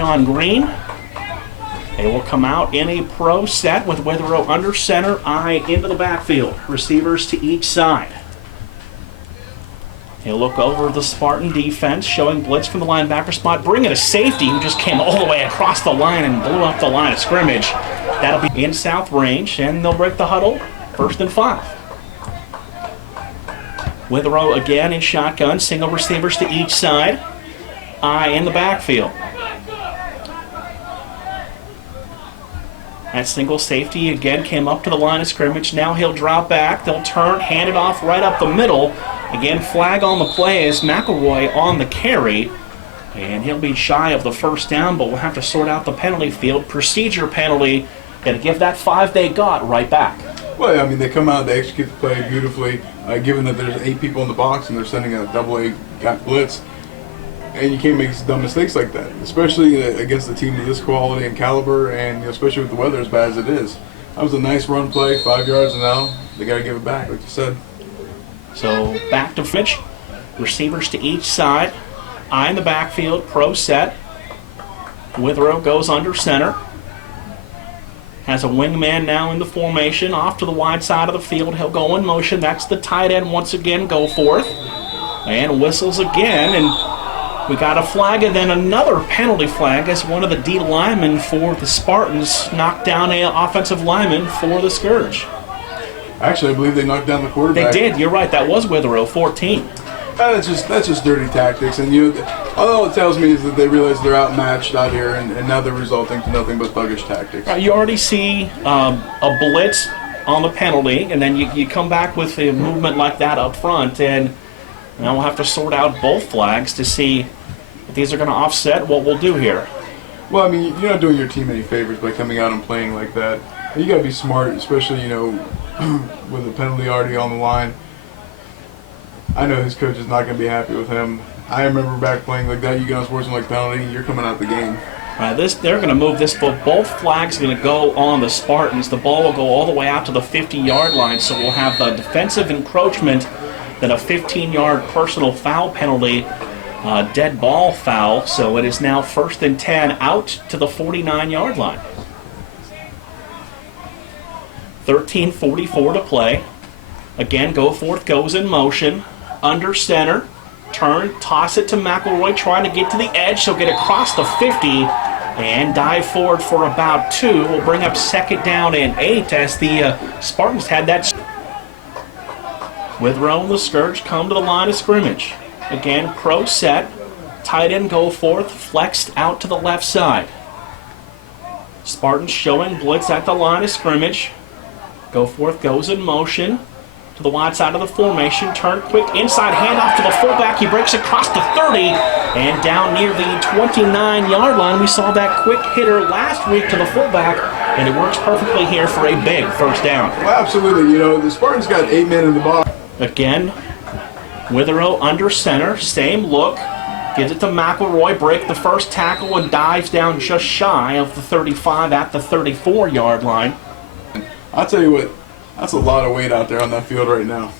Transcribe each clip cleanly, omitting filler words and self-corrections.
On green. They will come out in a pro set with Withrow under center, eye into the backfield. Receivers to each side. He'll look over the Spartan defense, showing blitz from the linebacker spot, bringing a safety who just came all the way across the line and blew up the line of scrimmage. That'll be in south range, and they'll break the huddle. 1st and 5. Withrow again in shotgun, single receivers to each side. Eye in the backfield. That single safety again came up to the line of scrimmage. Now he'll drop back. They'll turn, hand it off right up the middle. Again, flag on the play is McElroy on the carry. And he'll be shy of the 1st down, but we'll have to sort out the penalty field. Procedure penalty. Got to give that 5 they got right back. Well, I mean, they come out, they execute the play beautifully, given that there's 8 people in the box and they're sending a double-A gap blitz. And you can't make dumb mistakes like that, especially against a team of this quality and caliber, and especially with the weather as bad as it is. That was a nice run play, 5 yards, and now they got to give it back, like you said. So back to Fitch. Receivers to each side. Eye in the backfield, pro set. Withrow goes under center. Has a wingman now in the formation. Off to the wide side of the field. He'll go in motion. That's the tight end once again. Go forth. And whistles again. And we got a flag and then another penalty flag as one of the D linemen for the Spartans knocked down an offensive lineman for the Scourge. Actually, I believe they knocked down the quarterback. They did. You're right. That was Withrow, 14. That's just dirty tactics. And all it tells me is that they realize they're outmatched out here, and now they're resulting to nothing but thuggish tactics. You already see a blitz on the penalty, and then you come back with a movement like that up front, and now we'll have to sort out both flags to see if these are going to offset what we'll do here. Well, I mean, you're not doing your team any favors by coming out and playing like that. You got to be smart, especially, with the penalty already on the line. I know his coach is not going to be happy with him. I remember back playing like that. You get on sportsmanlike penalty, you're coming out the game. They're going to move this foot. Both flags are going to go on the Spartans. The ball will go all the way out to the 50-yard line, so we'll have the defensive encroachment, then a 15-yard personal foul penalty, dead ball foul. So it is now 1st and 10 out to the 49-yard line. 13:44 to play. Again, Goforth goes in motion. Under center. Turn, toss it to McElroy, trying to get to the edge. He'll get across the 50 and dive forward for about 2. We'll bring up 2nd down and 8 as the Spartans had that. Withrow and the Scourge come to the line of scrimmage. Again, pro set. Tight end Goforth, flexed out to the left side. Spartans showing blitz at the line of scrimmage. Goforth goes in motion to the wide side of the formation. Turn quick inside handoff to the fullback. He breaks across the 30 and down near the 29-yard line. We saw that quick hitter last week to the fullback, and it works perfectly here for a big 1st down. Well, absolutely. The Spartans got 8 men in the box. Again, Withrow under center. Same look. Gives it to McElroy. Break the first tackle and dives down just shy of the 35 at the 34-yard line. I'll tell you what, that's a lot of weight out there on that field right now.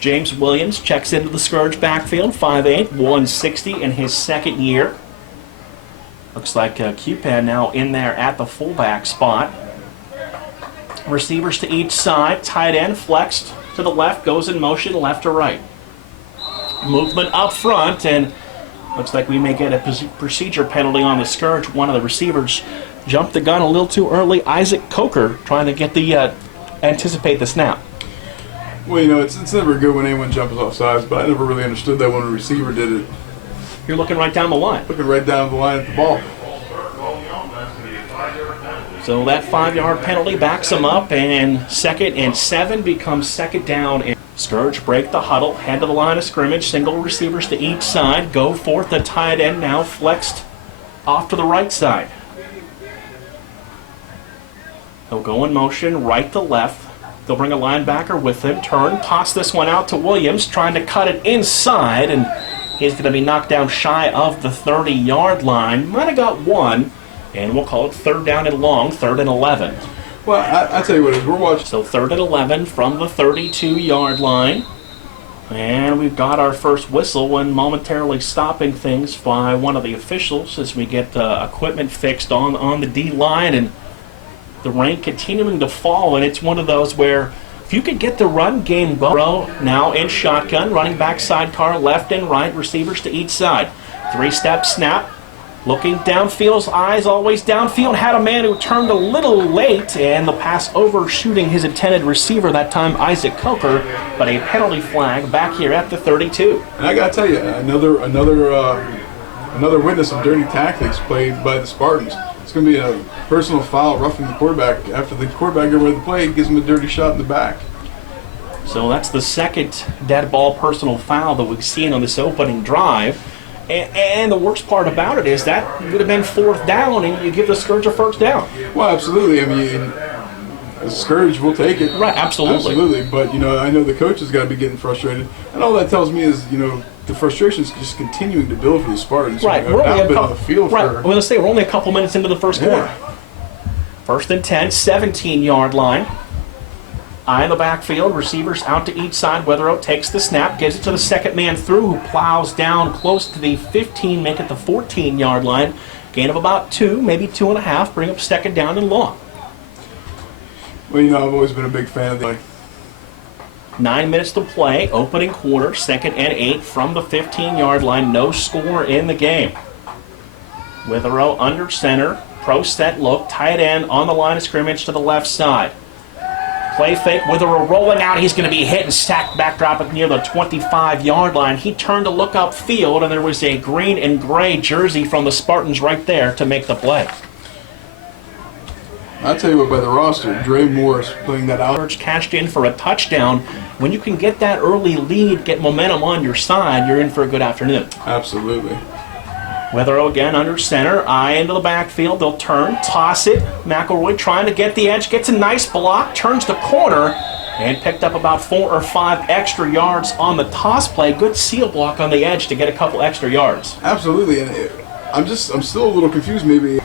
James Williams checks into the Scourge backfield, 5'8", 160 in his 2nd year. Looks like Cupan now in there at the fullback spot. Receivers to each side, tight end flexed to the left, goes in motion left to right. Movement up front, and looks like we may get a procedure penalty on the Scourge. One of the receivers jumped the gun a little too early. Isaac Coker trying to get the anticipate the snap. Well, it's never good when anyone jumps off sides, but I never really understood that when a receiver did it. You're looking right down the line. Looking right down the line at the ball. So that 5-yard penalty backs him up, and 2nd and 7 becomes 2nd down. And Scourge break the huddle, head to the line of scrimmage, single receivers to each side. Goforth, the tight end, now flexed off to the right side. He'll go in motion, right to left. They'll bring a linebacker with him. Turn, toss this one out to Williams, trying to cut it inside, and he's going to be knocked down shy of the 30-yard line. Might have got 1, and we'll call it 3rd down and long, 3rd and 11. Well, I tell you what, as we're watching. So 3rd and 11 from the 32-yard line. And we've got our first whistle and momentarily stopping things by one of the officials as we get equipment fixed on the D-line, and the rain continuing to fall. And it's one of those where if you could get the run game going, now in shotgun, running back sidecar, left and right, receivers to each side. Three-step snap. Looking downfield, eyes always downfield, had a man who turned a little late, and the pass overshooting his intended receiver, that time Isaac Coker, but a penalty flag back here at the 32. And I gotta tell you, another witness of dirty tactics played by the Spartans. It's gonna be a personal foul, roughing the quarterback. After the quarterback gets ready to play, gives him a dirty shot in the back. So that's the second dead ball personal foul that we've seen on this opening drive. And the worst part about it is that would have been fourth down, and you give the Scourge a first down. Well, absolutely. I mean, the Scourge will take it. Right, absolutely. Absolutely. But, I know the coach has got to be getting frustrated. And all that tells me is, the frustration is just continuing to build for the Spartans. Right. We're only on the field right. I'm going to say we're only a couple minutes into the first quarter. First and 10, 17-yard line. Eye in the backfield, receivers out to each side. Weatherow takes the snap, gives it to the second man through, who plows down close to the 15, make it the 14-yard line. Gain of about 2, maybe 2.5, bring up second down and long. Well, I've always been a big fan of the 9 minutes to play, opening quarter, 2nd and 8 from the 15-yard line. No score in the game. Weatherow under center, pro set look, tight end on the line of scrimmage to the left side. Play fake, Weatherow rolling out. He's going to be hit and sacked backdrop near the 25-yard line. He turned to look upfield, and there was a green and gray jersey from the Spartans right there to make the play. I'll tell you what, by the roster, Dre Morris playing that out. Scourge cashed in for a touchdown. When you can get that early lead, get momentum on your side, you're in for a good afternoon. Absolutely. Weatherow again under center, eye into the backfield. They'll turn, toss it. McElroy trying to get the edge, gets a nice block, turns the corner, and picked up about 4 or 5 extra yards on the toss play. Good seal block on the edge to get a couple extra yards. Absolutely, and I'm still a little confused maybe.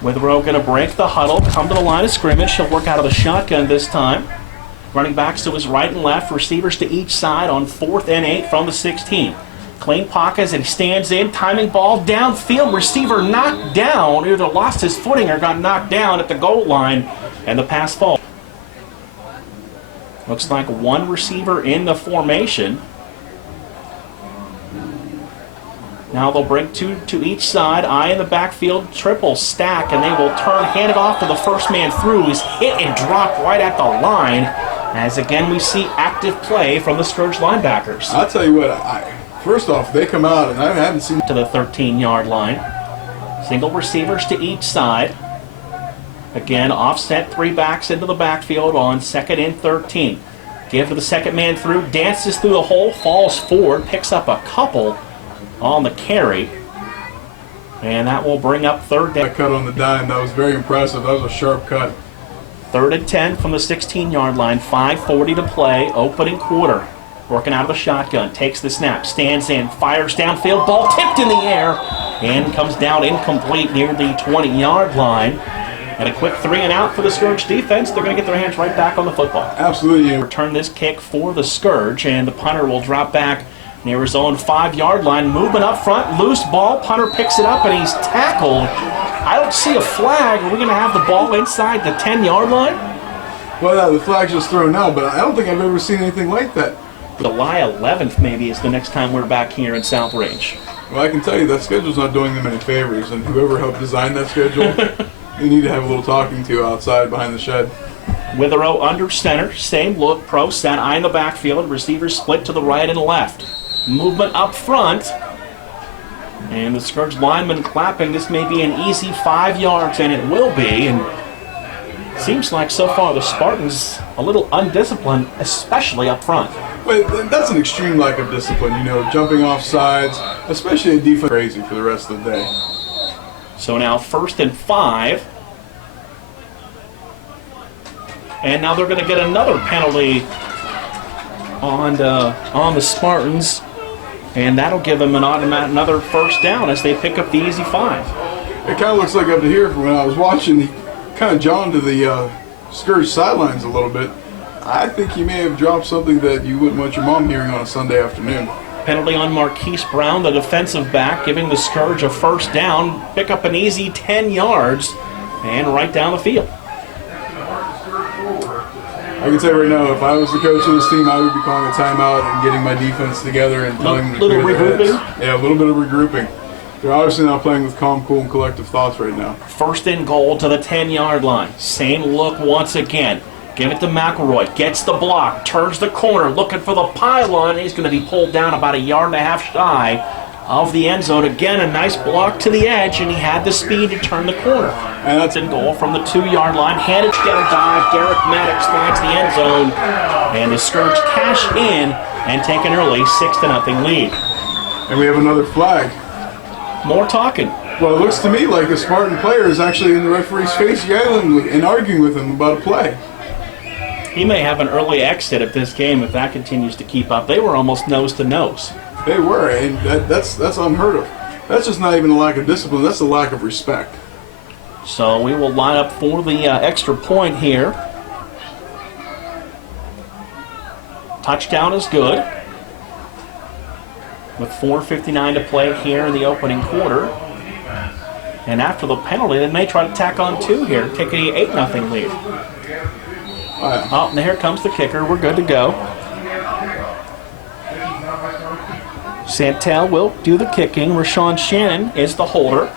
Weatherow going to break the huddle, come to the line of scrimmage. He'll work out of the shotgun this time. Running backs to his right and left, receivers to each side on 4th and 8 from the 16. Clean pockets, and he stands in, timing ball, downfield, receiver knocked down, either lost his footing or got knocked down at the goal line, and the pass falls. Looks like one receiver in the formation. Now they'll bring 2 to each side, eye in the backfield, triple stack, and they will turn, hand it off to the first man through. He's hit and dropped right at the line, as again we see active play from the Scourge linebackers. I'll tell you what, first off, they come out, and I haven't seen... To the 13-yard line. Single receivers to each side. Again, offset 3 backs into the backfield on 2nd and 13. Give to the second man through, dances through the hole, falls forward, picks up a couple on the carry. And that will bring up 3rd down. That cut on the dime, that was very impressive. That was a sharp cut. 3rd and 10 from the 16-yard line, 5:40 to play, opening quarter. Working out of the shotgun, takes the snap, stands in, fires downfield, ball tipped in the air, and comes down incomplete near the 20-yard line. And a quick 3 and out for the Scourge defense. They're going to get their hands right back on the football. Absolutely. Return this kick for the Scourge, and the punter will drop back near his own 5-yard line. Movement up front, loose ball, punter picks it up, and he's tackled. I don't see a flag. Are we going to have the ball inside the 10-yard line? Well, the flag's just thrown now, but I don't think I've ever seen anything like that. July 11th maybe is the next time we're back here in South Range. Well, I can tell you that schedule's not doing them any favors, and whoever helped design that schedule, they need to have a little talking to outside behind the shed. Weatherow under center, same look, pro set, eye in the backfield, receivers split to the right and left. Movement up front, and the Scourge lineman clapping. This may be an easy 5 yards, and it will be. And seems like so far the Spartans a little undisciplined, especially up front. But that's an extreme lack of discipline, jumping off sides, especially a defense crazy for the rest of the day. So now 1st and 5. And now they're going to get another penalty on the Spartans, and that'll give them another first down as they pick up the easy 5. It kind of looks like up to here, when I was watching, he kind of jawned to the Scourge sidelines a little bit. I think he may have dropped something that you wouldn't want your mom hearing on a Sunday afternoon. Penalty on Marquise Brown, the defensive back, giving the Scourge a first down. Pick up an easy 10 yards and right down the field. I can tell you right now, if I was the coach of this team, I would be calling a timeout and getting my defense together and telling them to Little clear their regrouping? heads. Yeah, a little bit of regrouping. They're obviously not playing with calm, cool, and collective thoughts right now. First and goal to the 10-yard line. Same look once again. Give it to McElroy. Gets the block. Turns the corner. Looking for the pylon. He's going to be pulled down about a yard and a half shy of the end zone. Again, a nice block to the edge, and he had the speed to turn the corner. And that's In goal from the 2-yard line. Handed to get a dive. Derek Maddox finds the end zone. And the Scourge cash in and take an early 6-0 lead. And we have another flag. More talking. Well, it looks to me like a Spartan player is actually in the referee's face yelling and arguing with him about a play. He may have an early exit of this game if that continues to keep up. They were almost nose to nose. They were, and that's unheard of. That's just not even a lack of discipline. That's a lack of respect. So we will line up for the extra point here. Touchdown is good. With 4:59 to play here in the opening quarter. And after the penalty, they may try to tack on 2 here, take a 8-0 lead. Oh, and here comes the kicker. We're good to go. Santel will do the kicking. Rashawn Shannon is the holder.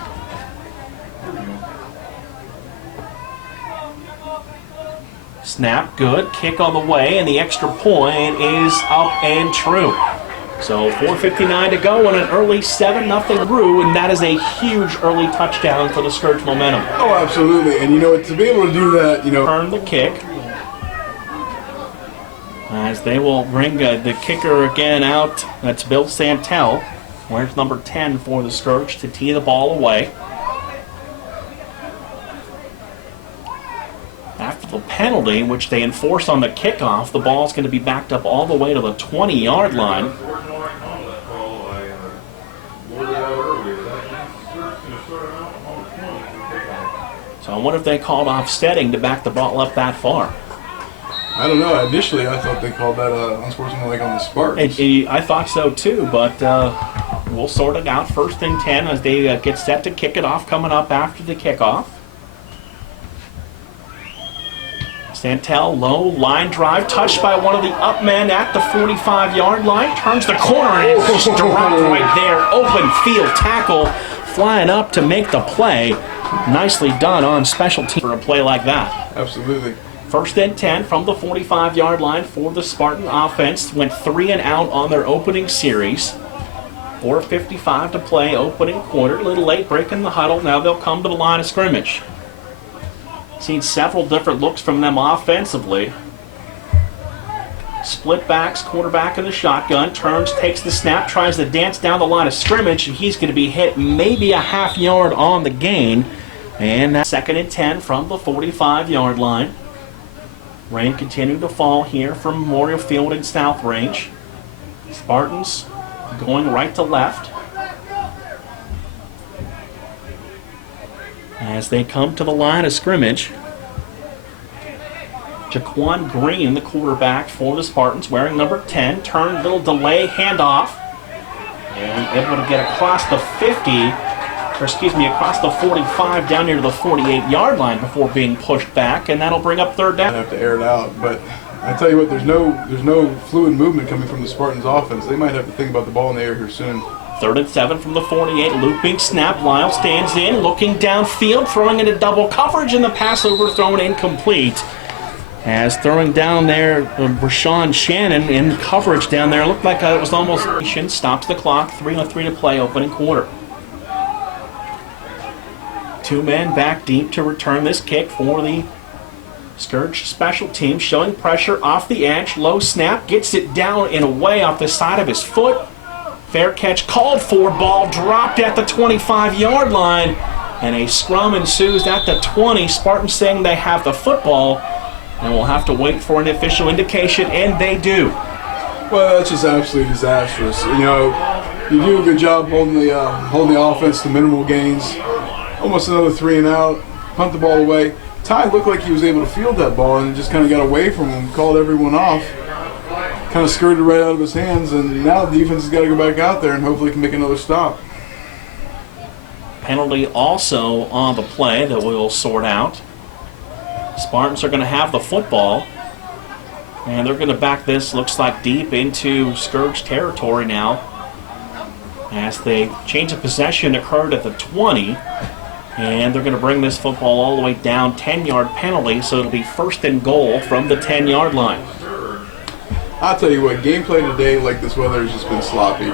Snap, good. Kick on the way, and the extra point is up and true. So 4:59 to go and an early 7-0 Brew, and that is a huge early touchdown for the Scourge momentum. Oh, absolutely. And, to be able to do that, Turn the kick. As they will bring the kicker again out. That's Bill Santel. Where's number 10 for the Scourge to tee the ball away. After the penalty, which they enforce on the kickoff, the ball's going to be backed up all the way to the 20-yard line. So I wonder if they called offsetting to back the ball up that far. I don't know. Initially, I thought they called that unsportsmanlike on the Spartans. I thought so too, but we'll sort it out. 1st and 10 as they get set to kick it off, coming up after the kickoff. Santel, low line drive, touched by one of the up men at the 45-yard line. Turns the corner and it's just dropped right there. Open field tackle, flying up to make the play. Nicely done on special team for a play like that. Absolutely. 1st and 10 from the 45-yard line for the Spartan offense. Went 3 and out on their opening series. 4:55 to play, opening quarter. A little late breaking the huddle. Now they'll come to the line of scrimmage. Seen several different looks from them offensively. Split backs, quarterback in the shotgun. Turns, takes the snap, tries to dance down the line of scrimmage, and he's going to be hit maybe a half yard on the gain. And that's 2nd and 10 from the 45-yard line. Rain continuing to fall here from Memorial Field in South Range. Spartans going right to left. As they come to the line of scrimmage. Jaquan Green, the quarterback for the Spartans, wearing number 10. Turn, little delay, handoff. And able to get across the 45 down near to the 48-yard line before being pushed back, and that'll bring up 3rd down. I have to air it out, but I tell you what, there's no fluid movement coming from the Spartans offense. They might have to think about the ball in the air here soon. 3rd and 7 from the 48, looping snap. Lyle stands in, looking downfield, throwing into double coverage, and the pass overthrown incomplete. As throwing down there, Rashawn Shannon in coverage down there. Looked like it was almost. Stops the clock, 3:03 to play, opening quarter. 2 men back deep to return this kick for the Scourge special team, showing pressure off the edge. Low snap, gets it down and away off the side of his foot. Fair catch called for, ball dropped at the 25-yard line, and a scrum ensues at the 20. Spartans saying they have the football, and we'll have to wait for an official indication, and they do. Well, that's just absolutely disastrous. You do a good job holding the offense to minimal gains. Almost another 3 and out. Punt the ball away. Ty looked like he was able to field that ball and just kind of got away from him, called everyone off, kind of skirted right out of his hands, and now the defense has got to go back out there and hopefully can make another stop. Penalty also on the play that we'll sort out. Spartans are going to have the football, and they're going to back this, looks like, deep into Scourge territory now, as the change of possession occurred at the 20, and they're going to bring this football all the way down, 10-yard penalty, so it'll be 1st and goal from the 10-yard line. I'll tell you what, gameplay today, like this weather, has just been sloppy.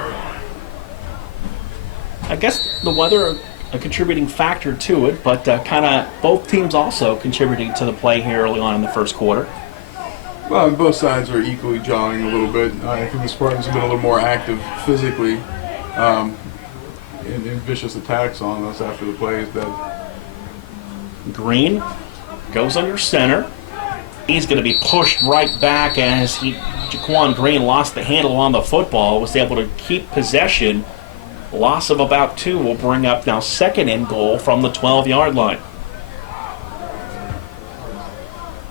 I guess the weather a contributing factor to it, but kind of both teams also contributing to the play here early on in the first quarter. Well, both sides are equally jawing a little bit. I think the Spartans have been a little more active physically in vicious attacks on us after the play is dead. Green goes under center. He's going to be pushed right back as Jaquan Green lost the handle on the football, was able to keep possession. Loss of about 2 will bring up now 2nd and goal from the 12-yard line.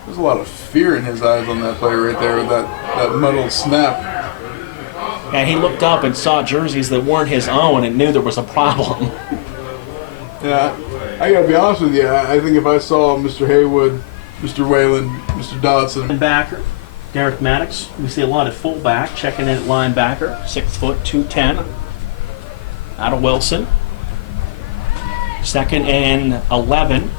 There's a lot of fear in his eyes on that play right there with that muddled snap. And he looked up and saw jerseys that weren't his own and knew there was a problem. Yeah, I got to be honest with you. I think if I saw Mr. Haywood, Mr. Whalen, Mr. Dodson. Linebacker, Derek Maddox. We see a lot of fullback checking in at linebacker, 6 foot 210. Out of Wilson. 2nd and 11.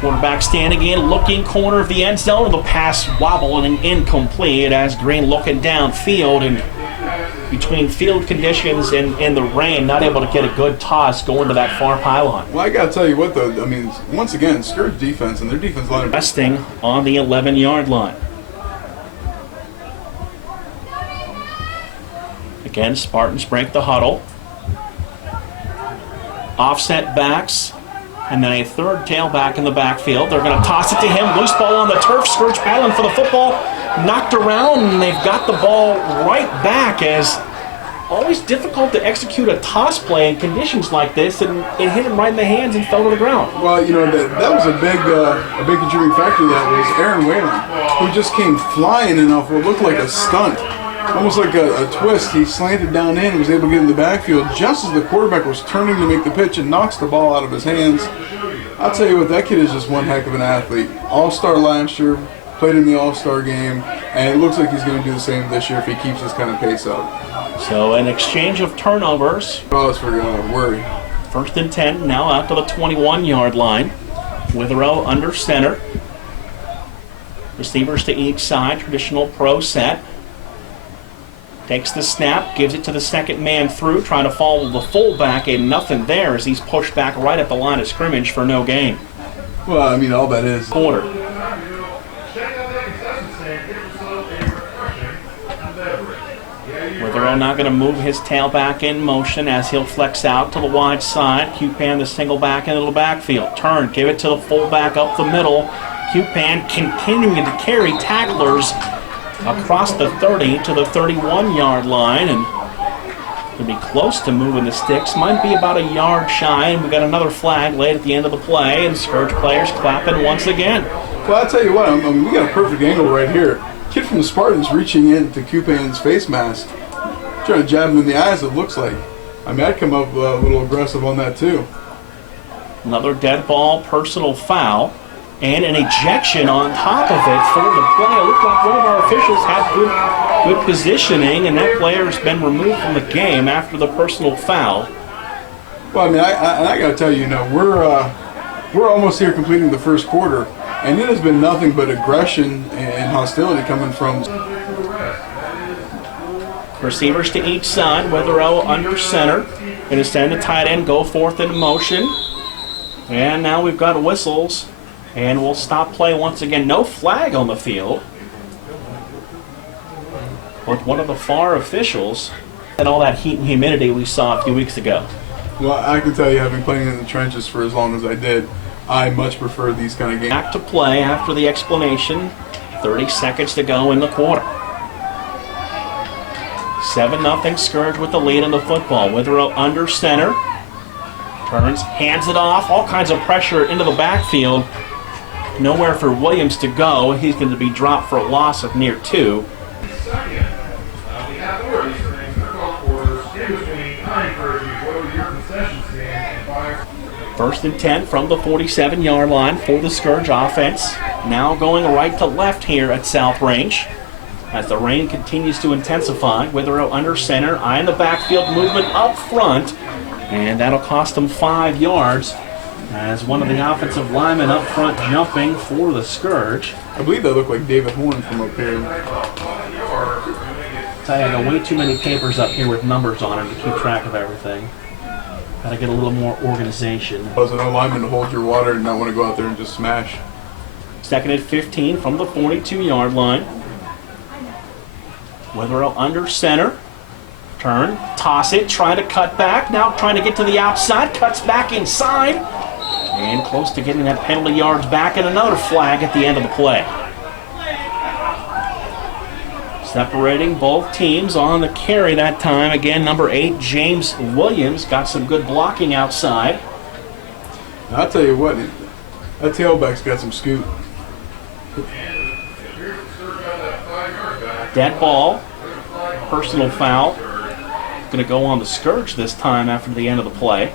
Quarterback standing in, looking corner of the end zone. The pass wobble and incomplete as Green looking downfield, and between field conditions and the rain, not able to get a good toss going to that far pylon. Well, I got to tell you what, though. I mean, once again, Scourge defense and their defense line. Resting on the 11-yard line. Again, Spartans break the huddle. Offset backs, and then a third tailback in the backfield. They're going to toss it to him. Loose ball on the turf. Scourge paddling for the football. Knocked around, and they've got the ball right back, as always difficult to execute a toss play in conditions like this, and it hit him right in the hands and fell to the ground. Well, you know, that was a big contributing factor to that was Aaron Whalen, who just came flying in off what looked like a stunt. Almost like a twist. He slanted down in and was able to get in the backfield just as the quarterback was turning to make the pitch and knocks the ball out of his hands. I'll tell you what, that kid is just one heck of an athlete. All-star last year, played in the All-Star game, and it looks like he's going to do the same this year if he keeps this kind of pace up. So an exchange of turnovers. Cause for worry. 1st and 10, now out to the 21-yard line. Withrow under center. Receivers to each side, traditional pro set. Takes the snap, gives it to the second man through, trying to follow the fullback, and nothing there as he's pushed back right at the line of scrimmage for no gain. Well, I mean, all that is. Quarter. Withrow now going to move his tailback in motion as he'll flex out to the wide side. Cupan the single back into the backfield. Turn, give it to the fullback up the middle. Cupan continuing to carry tacklers across the 30 to the 31-yard line, and to be close to moving the sticks. Might be about a yard shy, and we got another flag laid at the end of the play, and Scourge players clapping once again. Well, I'll tell you what, I mean, we got a perfect angle right here. Kid from the Spartans reaching into Cupan's face mask, trying to jab him in the eyes, it looks like. I mean, I'd come up a little aggressive on that, too. Another dead ball, personal foul, and an ejection on top of it for the play. It looked like one of our officials had good positioning, and that player has been removed from the game after the personal foul. Well, I mean, I got to tell you, you know, we're almost here completing the first quarter, and it has been nothing but aggression and hostility coming from. Receivers to each side. Withrow under center. Going to send the tight end, go forth in motion. And now we've got whistles. And we'll stop play once again. No flag on the field. But one of the FAR officials and all that heat and humidity we saw a few weeks ago. Well, I can tell you, having played in the trenches for as long as I did, I much prefer these kind of games. Back to play after the explanation. 30 seconds to go in the quarter. 7-0 Scourge with the lead in the football. Withrow under center. Turns, hands it off, all kinds of pressure into the backfield. Nowhere for Williams to go. He's going to be dropped for a loss of near 2. First and 10 from the 47-yard line for the Scourge offense. Now going right to left here at South Range. As the rain continues to intensify, Withrow under center, eye in the backfield, movement up front, and that'll cost them 5 yards as one of the offensive linemen up front jumping for the Scourge. I believe that looked like David Horn from up here. I got way too many papers up here with numbers on them to keep track of everything. Gotta get a little more organization. I was an lineman to hold your water and not want to go out there and just smash. Second and 15 from the 42-yard line. Withrow under center. Turn, toss it, try to cut back. Now trying to get to the outside, cuts back inside. And close to getting that penalty yards back, and another flag at the end of the play. Separating both teams on the carry that time. Again, number 8, James Williams, got some good blocking outside. And I'll tell you what, that tailback's got some scoot. Dead ball, personal foul. Going to go on the Scourge this time after the end of the play.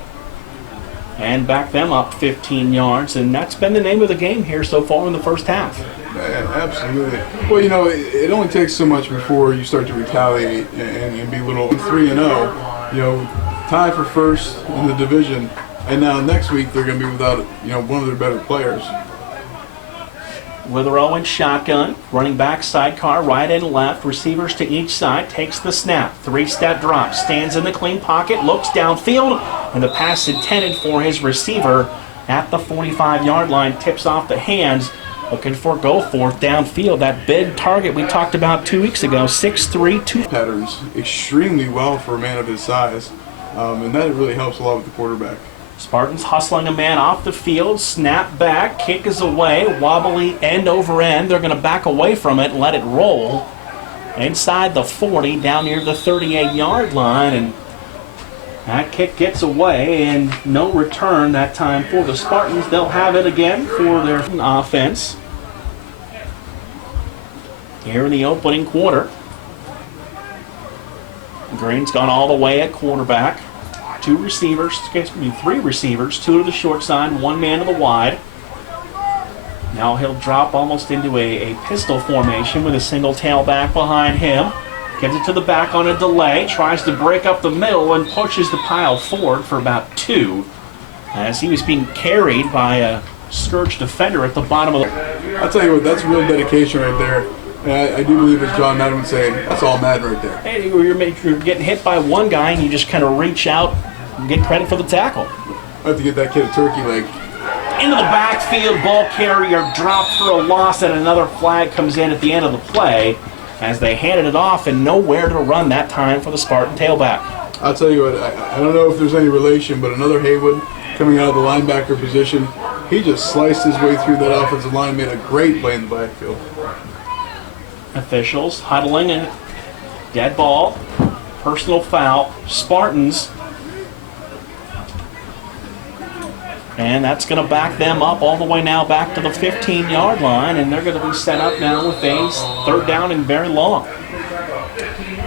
And back them up 15 yards, and that's been the name of the game here so far in the first half. Yeah, absolutely. Well, you know, it only takes so much before you start to retaliate and be a little 3-0. You know, tied for first in the division, and now next week they're going to be without, you know, one of their better players. Withrow in shotgun, running back sidecar, right and left, receivers to each side, takes the snap, 3-step drop, stands in the clean pocket, looks downfield, and the pass intended for his receiver at the 45-yard line, tips off the hands, looking for go forth downfield. That big target we talked about 2 weeks ago, 6'3", 2 patterns extremely well for a man of his size, and that really helps a lot with the quarterback. Spartans hustling a man off the field, snap back, kick is away, wobbly end over end. They're going to back away from it and let it roll inside the 40, down near the 38-yard line, and that kick gets away, and no return that time for the Spartans. They'll have it again for their offense here in the opening quarter. Green's gone all the way at quarterback. 3 receivers, 2 to the short side, 1 man to the wide. Now he'll drop almost into a pistol formation with a single tailback behind him. Gives it to the back on a delay, tries to break up the middle and pushes the pile forward for about 2 as he was being carried by a Scourge defender at the bottom of the... I'll tell you what, that's real dedication right there. And I do believe, as John Madden would say, that's all Madden right there. Hey, you're getting hit by one guy and you just kind of reach out and get credit for the tackle. I have to get that kid a turkey leg. Into the backfield, ball carrier dropped for a loss, and another flag comes in at the end of the play as they handed it off, and nowhere to run that time for the Spartan tailback. I'll tell you what, I don't know if there's any relation, but another Haywood coming out of the linebacker position, he just sliced his way through that offensive line, made a great play in the backfield. Officials huddling and dead ball, personal foul, Spartans. And that's going to back them up all the way now back to the 15-yard line, and they're going to be set up now with a 3rd down and very long.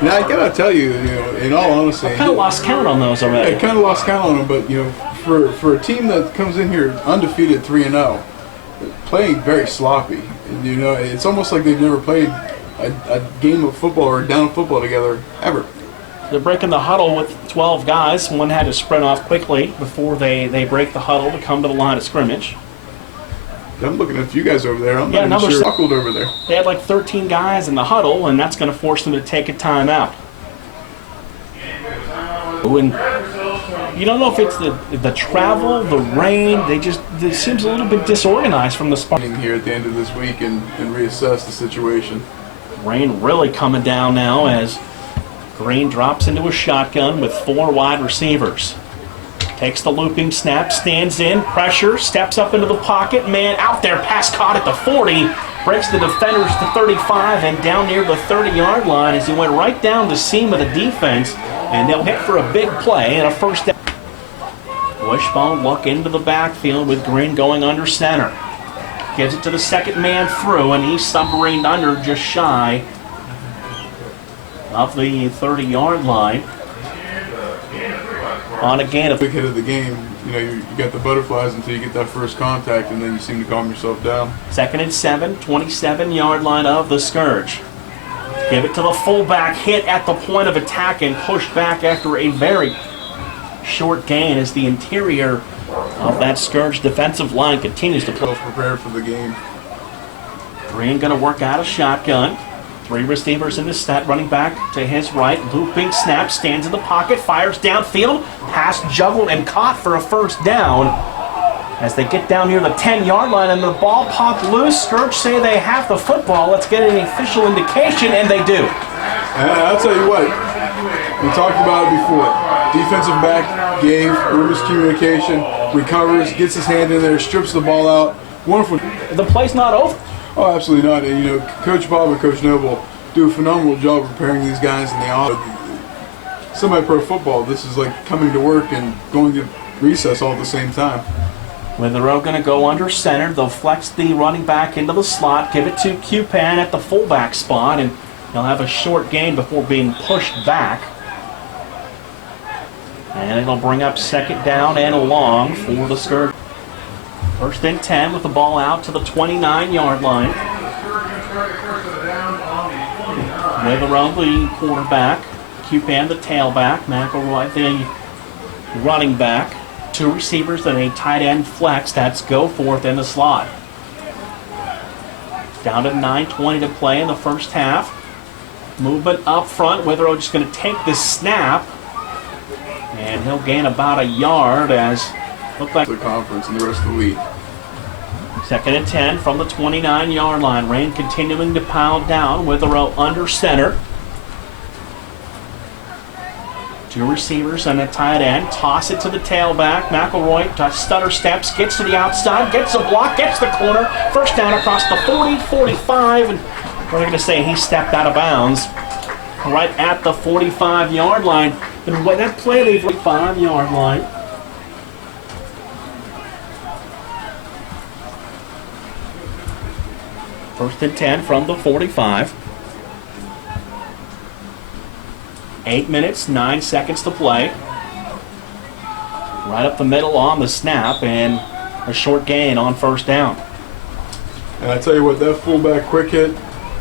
Now, I gotta tell you, in all honesty, I kind of lost count on those already. I kind of lost count on them, but for a team that comes in here undefeated 3-0, playing very sloppy. And, it's almost like they've never played a game of football or down football together ever. They're breaking the huddle with 12 guys. One had to sprint off quickly before they break the huddle to come to the line of scrimmage. I'm looking at you guys over there. I'm not even sure. Buckled over there. They had like 13 guys in the huddle, and that's going to force them to take a timeout. And you don't know if it's the travel, the rain. It seems a little bit disorganized from the Spartans. Here at the end of this week and reassess the situation. Rain really coming down now as Green drops into a shotgun with 4 wide receivers. Takes the looping snap, stands in, pressure, steps up into the pocket. Man out there, pass caught at the 40. Breaks the defenders to 35 and down near the 30-yard line as he went right down the seam of the defense. And they'll hit for a big play and a 1st down. Wishbone look into the backfield with Green going under center. Gives it to the second man through, and he's submarined under just shy of the 30-yard line. On a gain of Big hit of the game. You know, you got the butterflies until you get that first contact, and then you seem to calm yourself down. 2nd and 7, 27-yard line of the Scourge. Give it to the fullback, hit at the point of attack and pushed back after a very short gain as the interior of that Scourge defensive line continues to play. Prepared for the game. Green going to work out a shotgun. 3 receivers in the set, running back to his right, looping snap, stands in the pocket, fires downfield, pass juggled and caught for a first down. As they get down near the 10-yard line and the ball popped loose, Scourge say they have the football. Let's get an official indication, and they do. I'll tell you what, we talked about it before. Defensive back gave miscommunication, recovers, gets his hand in there, strips the ball out. Wonderful. The play's not over. Oh, absolutely not. And, you know, Coach Bob and Coach Noble do a phenomenal job preparing these guys in the off. Semi-pro football, this is like coming to work and going to recess all at the same time. Withrow going to go under center. They'll flex the running back into the slot, give it to Cupan at the fullback spot, and they'll have a short gain before being pushed back. And it'll bring up 2nd down and long for the Scourge. 1st and 10 with the ball out to the 29-yard line. Withrow, the quarterback. Cupan, the tailback. McElroy, the running back. 2 receivers and a tight end flex. That's Goforth in the slot. Down to 9:20 to play in the first half. Movement up front. Withrow just going to take the snap. And he'll gain about a yard as looked like The conference and the rest of the league. 2nd and 10 from the 29-yard line. Rain continuing to pound down. Withrow under center. 2 receivers and a tight end. Toss it to the tailback. McElroy stutter steps, gets to the outside, gets a block, gets the corner. First down across the 40, 45, and we're going to say he stepped out of bounds right at the 45-yard line. And when that play, the 45-yard line. First and 10 from the 45. 8 minutes, 9 seconds to play. Right up the middle on the snap, and a short gain on first down. And I tell you what, that fullback quick hit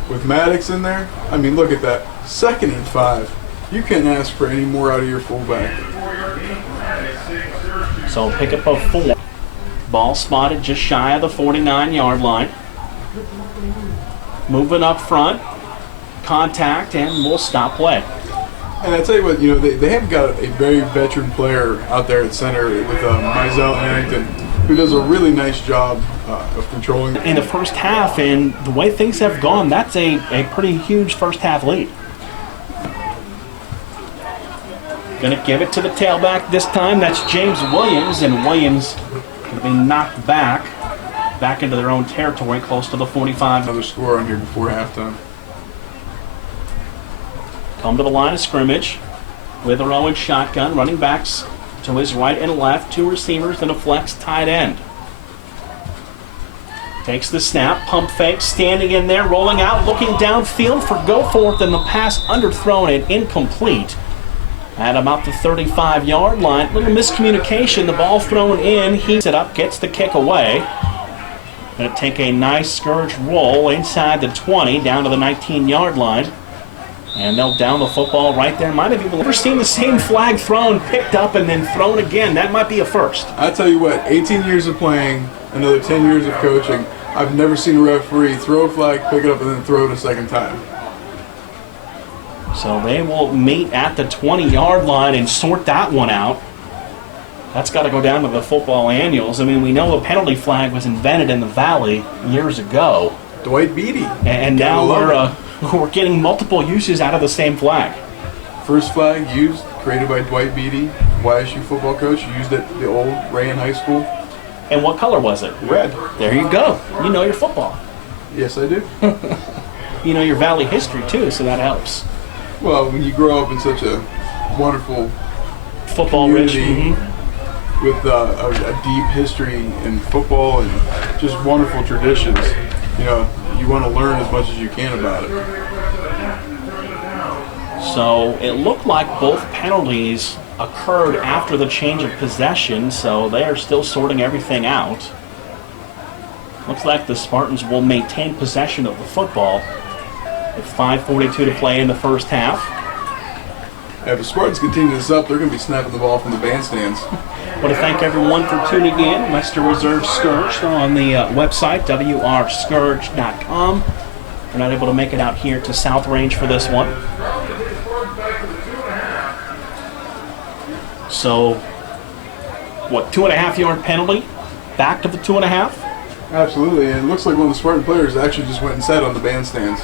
with Maddox in there, I mean, look at that. 2nd and 5. You can't ask for any more out of your fullback. So pick up a 4. Ball spotted just shy of the 49-yard line. Moving up front. Contact, and we'll stop play. And I tell you what, you know, they have got a very veteran player out there at center with Mizell Harrington, who does a really nice job of controlling. In the first half, and the way things have gone, that's a pretty huge first half lead. Going to give it to the tailback this time. That's James Williams, and Williams going to be knocked back into their own territory, close to the 45. Another score on here before halftime. Come to the line of scrimmage with a Rowan shotgun. Running backs to his right and left. 2 receivers and a flex tight end. Takes the snap, pump fake, standing in there, rolling out, looking downfield for Goforth, and the pass underthrown and incomplete at about the 35-yard line. Little miscommunication, the ball thrown in. He set up, gets the kick away. Going to take a nice Scourge roll inside the 20, down to the 19-yard line. And they'll down the football right there. Might have even never seen the same flag thrown, picked up, and then thrown again. That might be a first. I tell you what, 18 years of playing, another 10 years of coaching, I've never seen a referee throw a flag, pick it up, and then throw it a second time. So they will meet at the 20-yard line and sort that one out. That's got to go down to the football annuals. I mean, we know a penalty flag was invented in the Valley years ago. Dwight Beatty. And now we're getting multiple uses out of the same flag. First flag used, created by Dwight Beatty, YSU football coach. Used it at the old Rayan High School. And what color was it? Red. There you go. You know your football. Yes, I do. You know your Valley history, too, so that helps. Well, when you grow up in such a wonderful Football rich. community, with a deep history in football and just wonderful traditions. You know, you want to learn as much as you can about it. So it looked like both penalties occurred after the change of possession, so they are still sorting everything out. Looks like the Spartans will maintain possession of the football with 5:42 to play in the first half. If the Spartans continue this up, they're going to be snapping the ball from the bandstands. I want to thank everyone for tuning in. Western Reserve Scourge on the website, wrscourge.com. We're not able to make it out here to South Range for this one. So, what, 2.5-yard penalty? Back to the 2.5? Absolutely, and it looks like one of the Spartan players actually just went and sat on the bandstands.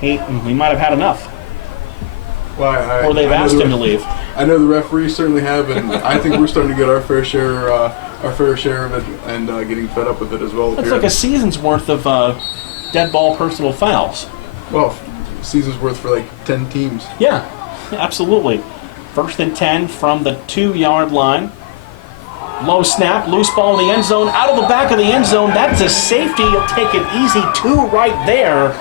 He might have had enough. Well, Or they've asked him to leave. I know the referees certainly have, and I think we're starting to get our fair share of it, and getting fed up with it as well. That's like a season's worth of dead ball personal fouls. Well, season's worth for like 10 teams. Yeah, absolutely. 1st and 10 from the 2-yard line. Low snap, loose ball in the end zone, out of the back of the end zone. That's a safety. You'll take an easy 2 right there,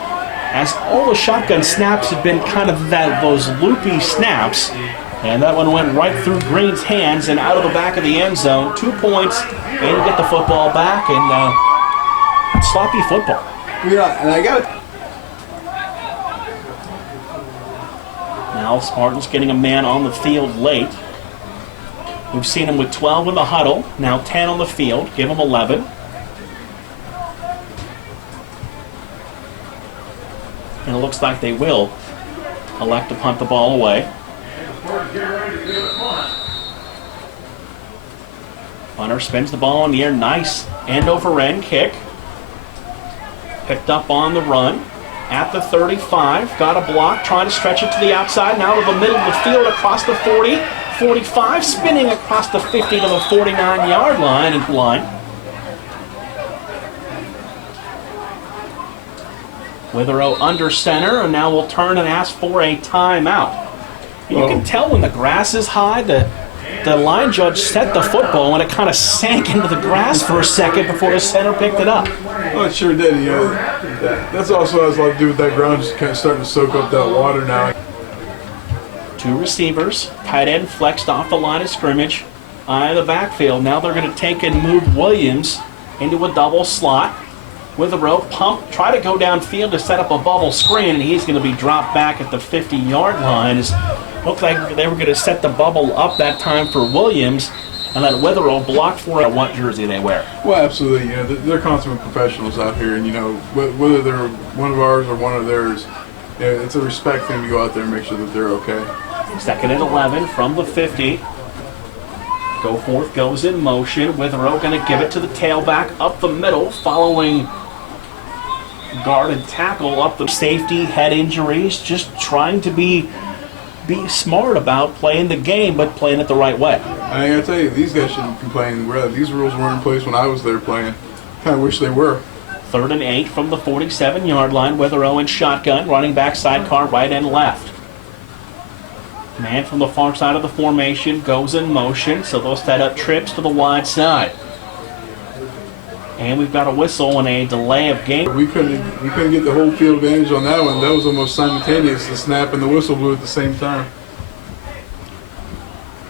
as all the shotgun snaps have been kind of those loopy snaps. And that one went right through Green's hands and out of the back of the end zone. 2 points, and get the football back, and sloppy football. Yeah, and I got it. Now Spartans getting a man on the field late. We've seen him with 12 in the huddle, now 10 on the field. Give him 11. And it looks like they will elect to punt the ball away. Punter spins the ball in the air. Nice end over end kick. Picked up on the run at the 35. Got a block, trying to stretch it to the outside. Now to the middle of the field, across the 40, 45, spinning across the 50 to the 49-yard line. Witherow under center, and now will turn and ask for a timeout. You can tell when the grass is high, the line judge set the football and it kind of sank into the grass for a second before the center picked it up. Well, it sure did. You know, that's also has a lot to do with that ground just kind of starting to soak up that water now. 2 receivers, tight end flexed off the line of scrimmage, eye of the backfield. Now they're going to take and move Williams into a double slot. With a rope pump, try to go downfield to set up a bubble screen, and he's going to be dropped back at the 50-yard line. Looks like they were going to set the bubble up that time for Williams, and let Witherow block for it. What jersey they wear? Well, absolutely. You know, they're consummate professionals out here, and you know, whether they're one of ours or one of theirs, you know, it's a respect thing to go out there and make sure that they're okay. 2nd and 11 from the 50. Go forth goes in motion. Witherow going to give it to the tailback up the middle, following guard and tackle up the safety, head injuries, just trying to be smart about playing the game, but playing it the right way. I gotta tell you, these guys shouldn't complain. These rules weren't in place when I was there playing. Kind of wish they were. 3rd and 8 from the 47-yard line. Witherow in shotgun, running back sidecar right and left. Man from the far side of the formation goes in motion, so they'll set up trips to the wide side. And we've got a whistle and a delay of game. We couldn't get the whole field advantage on that one. That was almost simultaneous. The snap and the whistle blew at the same time.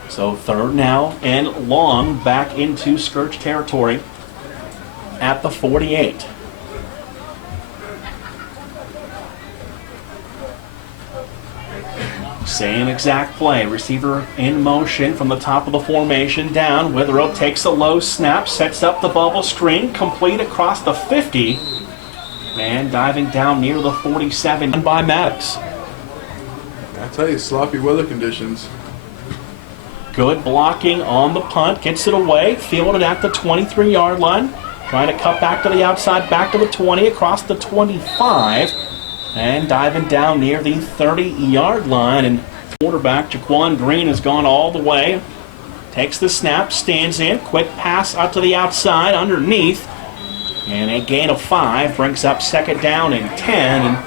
So 3rd now and long, back into Scourge territory at the 48. Same exact play. Receiver in motion from the top of the formation down. Witherow takes a low snap, sets up the bubble screen, complete across the 50. Man diving down near the 47 by Maddox. I tell you, sloppy weather conditions. Good blocking on the punt, gets it away, fielded at the 23-yard line. Trying to cut back to the outside, back to the 20, across the 25. And diving down near the 30-yard line. And quarterback Jaquan Green has gone all the way. Takes the snap, stands in, quick pass out to the outside, underneath. And a gain of 5 brings up 2nd down and 10. And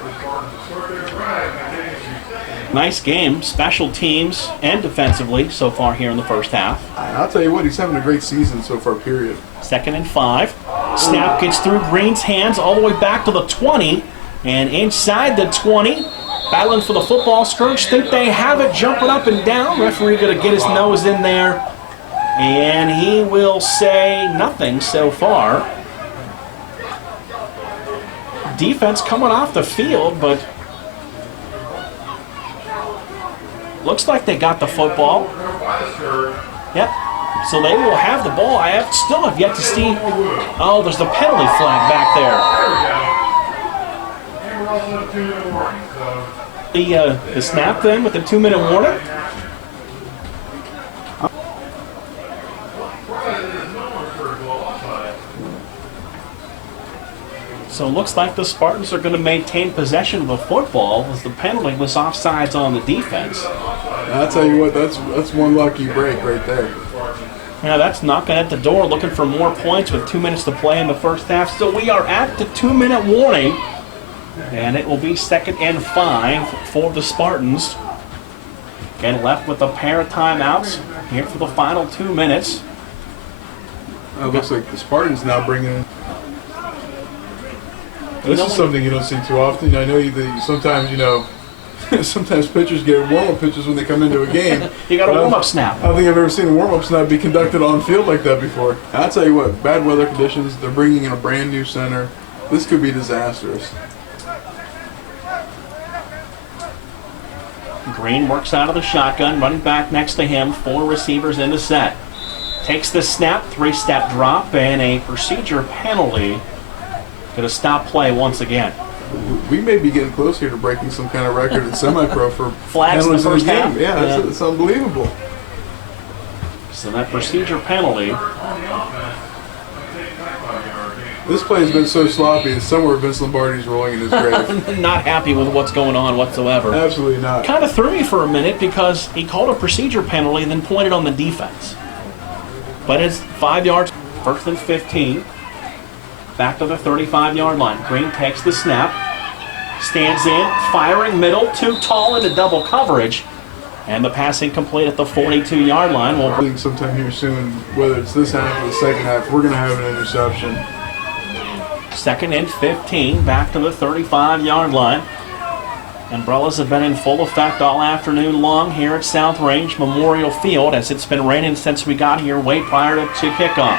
Nice game, special teams and defensively so far here in the first half. I'll tell you what, he's having a great season so far, period. 2nd and 5. Snap gets through Green's hands all the way back to the 20. And inside the 20, battling for the football. Scourge think they have it, jumping up and down. Referee going to get his nose in there. And he will say nothing so far. Defense coming off the field, but looks like they got the football. Yep. So they will have the ball. I still have yet to see. Oh, there's the penalty flag back there. The snap then with the 2-minute warning. So it looks like the Spartans are going to maintain possession of the football as the penalty was offsides on the defense. I'll tell you what, that's one lucky break right there. Yeah, that's knocking at the door, looking for more points with 2 minutes to play in the first half. So we are at the 2-minute warning, and it will be 2nd and 5 for the Spartans. Again, left with a pair of timeouts here for the final 2 minutes. It looks like the Spartans now bringing in. This is something you don't see too often. I know sometimes, sometimes pitchers get warm-up pitches when they come into a game. You got a warm-up snap. I don't think I've ever seen a warm-up snap be conducted on field like that before. I'll tell you what, bad weather conditions, they're bringing in a brand new center. This could be disastrous. Green works out of the shotgun, running back next to him, 4 receivers in the set. Takes the snap, 3-step drop, and a procedure penalty. Going to stop play once again. We may be getting close here to breaking some kind of record in semi-pro for flags in the first game. half. Yeah, it's unbelievable. So that procedure penalty. This play has been so sloppy that somewhere Vince Lombardi's rolling in his grave. Not happy with what's going on whatsoever. Absolutely not. Kind of threw me for a minute because he called a procedure penalty and then pointed on the defense. But it's 5 yards, 1st and 15. Back to the 35-yard line. Green takes the snap, stands in, firing middle, too tall into double coverage, and the pass incomplete at the 42-yard line. I think sometime here soon, whether it's this half or the second half, we're going to have an interception. 2nd and 15, back to the 35-yard line. Umbrellas have been in full effect all afternoon long here at South Range Memorial Field as it's been raining since we got here way prior to kickoff.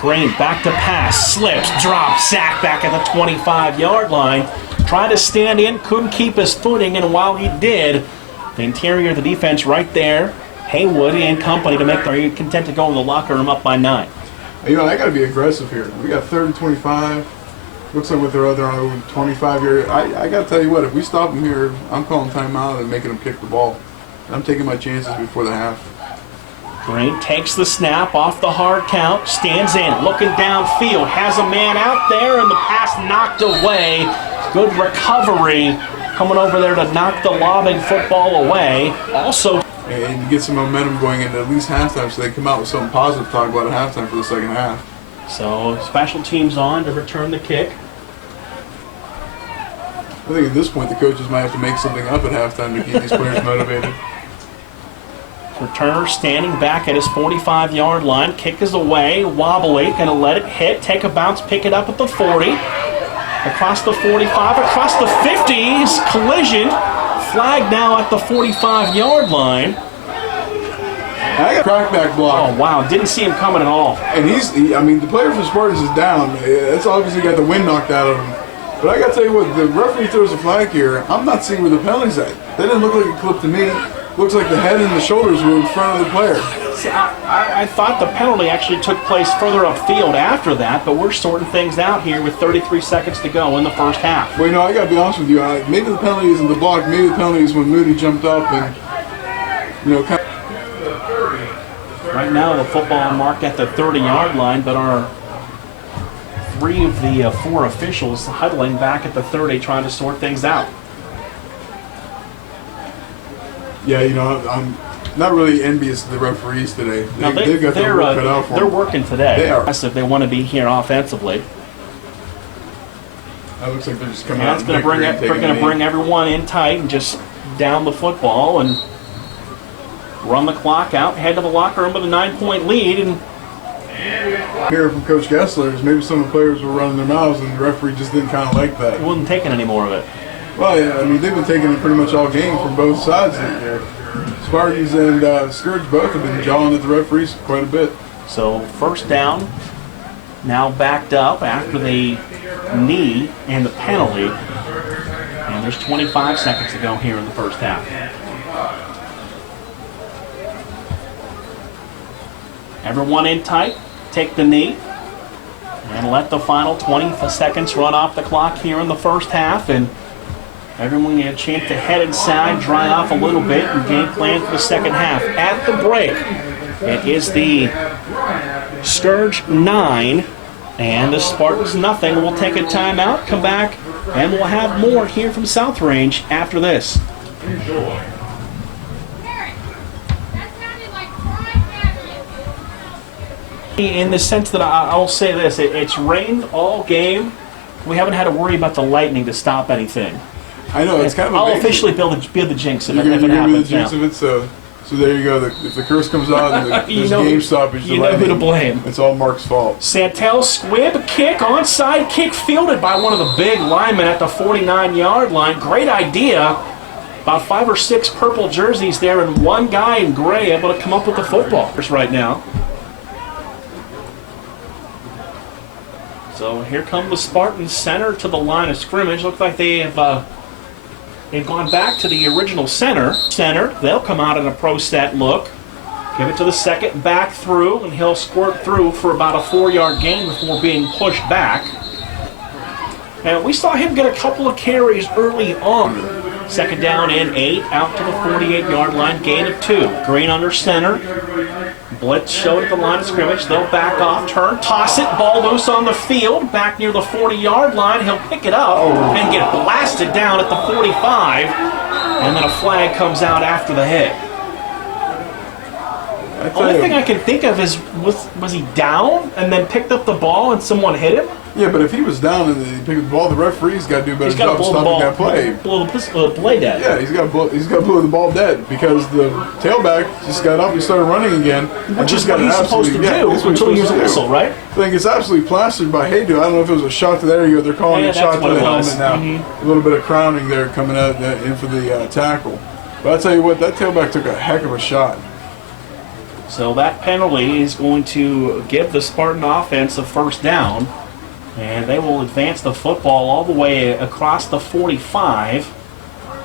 Green back to pass, slips, drops, sack back at the 25-yard line. Tried to stand in, couldn't keep his footing, and while he did, the interior of the defense right there, Haywood and company to make their content to go in the locker room up by 9. I got to be aggressive here. We got 3rd and 25. Looks like with their other 25-yard. I got to tell you what, if we stop them here, I'm calling timeout and making them kick the ball. I'm taking my chances before the half. Green takes the snap off the hard count, stands in, looking downfield, has a man out there, and the pass knocked away. Good recovery coming over there to knock the lobbing football away. Also, and get some momentum going into at least halftime so they come out with something positive to talk about at halftime for the second half. So special teams on to return the kick. I think at this point the coaches might have to make something up at halftime to keep these players motivated. Returner standing back at his 45-yard line. Kick is away, wobbly, going to let it hit, take a bounce, pick it up at the 40. Across the 45, across the 50s, collision. Flag now at the 45-yard line. I got crackback block. Oh, wow, didn't see him coming at all. And the player for Spartans is down. It's obviously got the wind knocked out of him. But I got to tell you what, the referee throws a flag here. I'm not seeing where the penalty's at. That didn't look like a clip to me. Looks like the head and the shoulders were in front of the player. See, I thought the penalty actually took place further upfield after that, but we're sorting things out here with 33 seconds to go in the first half. Well, I got to be honest with you. Maybe the penalty isn't the block. Maybe the penalty is when Moody jumped up and, kind of. Right now, the football marked at the 30-yard line, but our 3 of the 4 officials huddling back at the 30 trying to sort things out. Yeah, I'm not really envious of the referees today. They've got their work cut out for them. They're working today. They are. If they want to be here offensively. That looks like they're just coming That's out. going to bring everyone in tight and just down the football and run the clock out, head to the locker room with a 9-point lead. And Here from Coach Gessler is maybe some of the players were running their mouths and the referee just didn't kind of like that. he wasn't taking any more of it. Well, yeah, I mean, they've been taking it pretty much all game from both sides here. Spartans and Scourge both have been jawing at the referees quite a bit. So first down, now backed up after the knee and the penalty. And there's 25 seconds to go here in the first half. Everyone in tight, take the knee, and let the final 20 seconds run off the clock here in the first half. And everyone get a chance to head inside, dry off a little bit, and game plan for the second half. At the break, it is the Scourge 9 and the Spartans nothing. We'll take a timeout, come back, and we'll have more here from South Range after this. In the sense that I'll say this, it's rained all game. We haven't had to worry about the lightning to stop anything. I know, it's kind of I'll amazing. officially be the jinx of it You're if it going to be the happens jinx now. of it, so there you go. If the curse comes out and there's game stoppage, you know who to blame. It's all Mark's fault. Santel squib kick, onside kick fielded by one of the big linemen at the 49-yard line. Great idea. About 5 or 6 purple jerseys there and one guy in gray able to come up with the football right now. So here come the Spartans center to the line of scrimmage. Looks like they have they've gone back to the original center. They'll come out in a pro set look. Give it to the second back through, and he'll squirt through for about a 4-yard gain before being pushed back. And we saw him get a couple of carries early on. Second down and 8, out to the 48-yard line, gain of 2. Green under center. Blitz showed at the line of scrimmage. They'll back off, turn, toss it, ball loose on the field. Back near the 40-yard line, he'll pick it up and get blasted down at the 45. And then a flag comes out after the hit. Only thing I can think of is, was he down and then picked up the ball and someone hit him? Yeah, but if he was down and he picked up the ball, the referee's got to do a better He's got to job blow the stopping ball, that play. blow the play dead. Yeah, he's got to blow the ball dead because the tailback just got up and started running again. Which is what he's supposed to do until he hears a whistle, right? I think it's absolutely plastered by Haydu. I don't know if it was a shot to the area. They're calling it a shot to the helmet now. A little bit of crowning there coming out in for the tackle. But I'll tell you what, that tailback took a heck of a shot. So that penalty is going to give the Spartan offense a first down. And they will advance the football all the way across the 45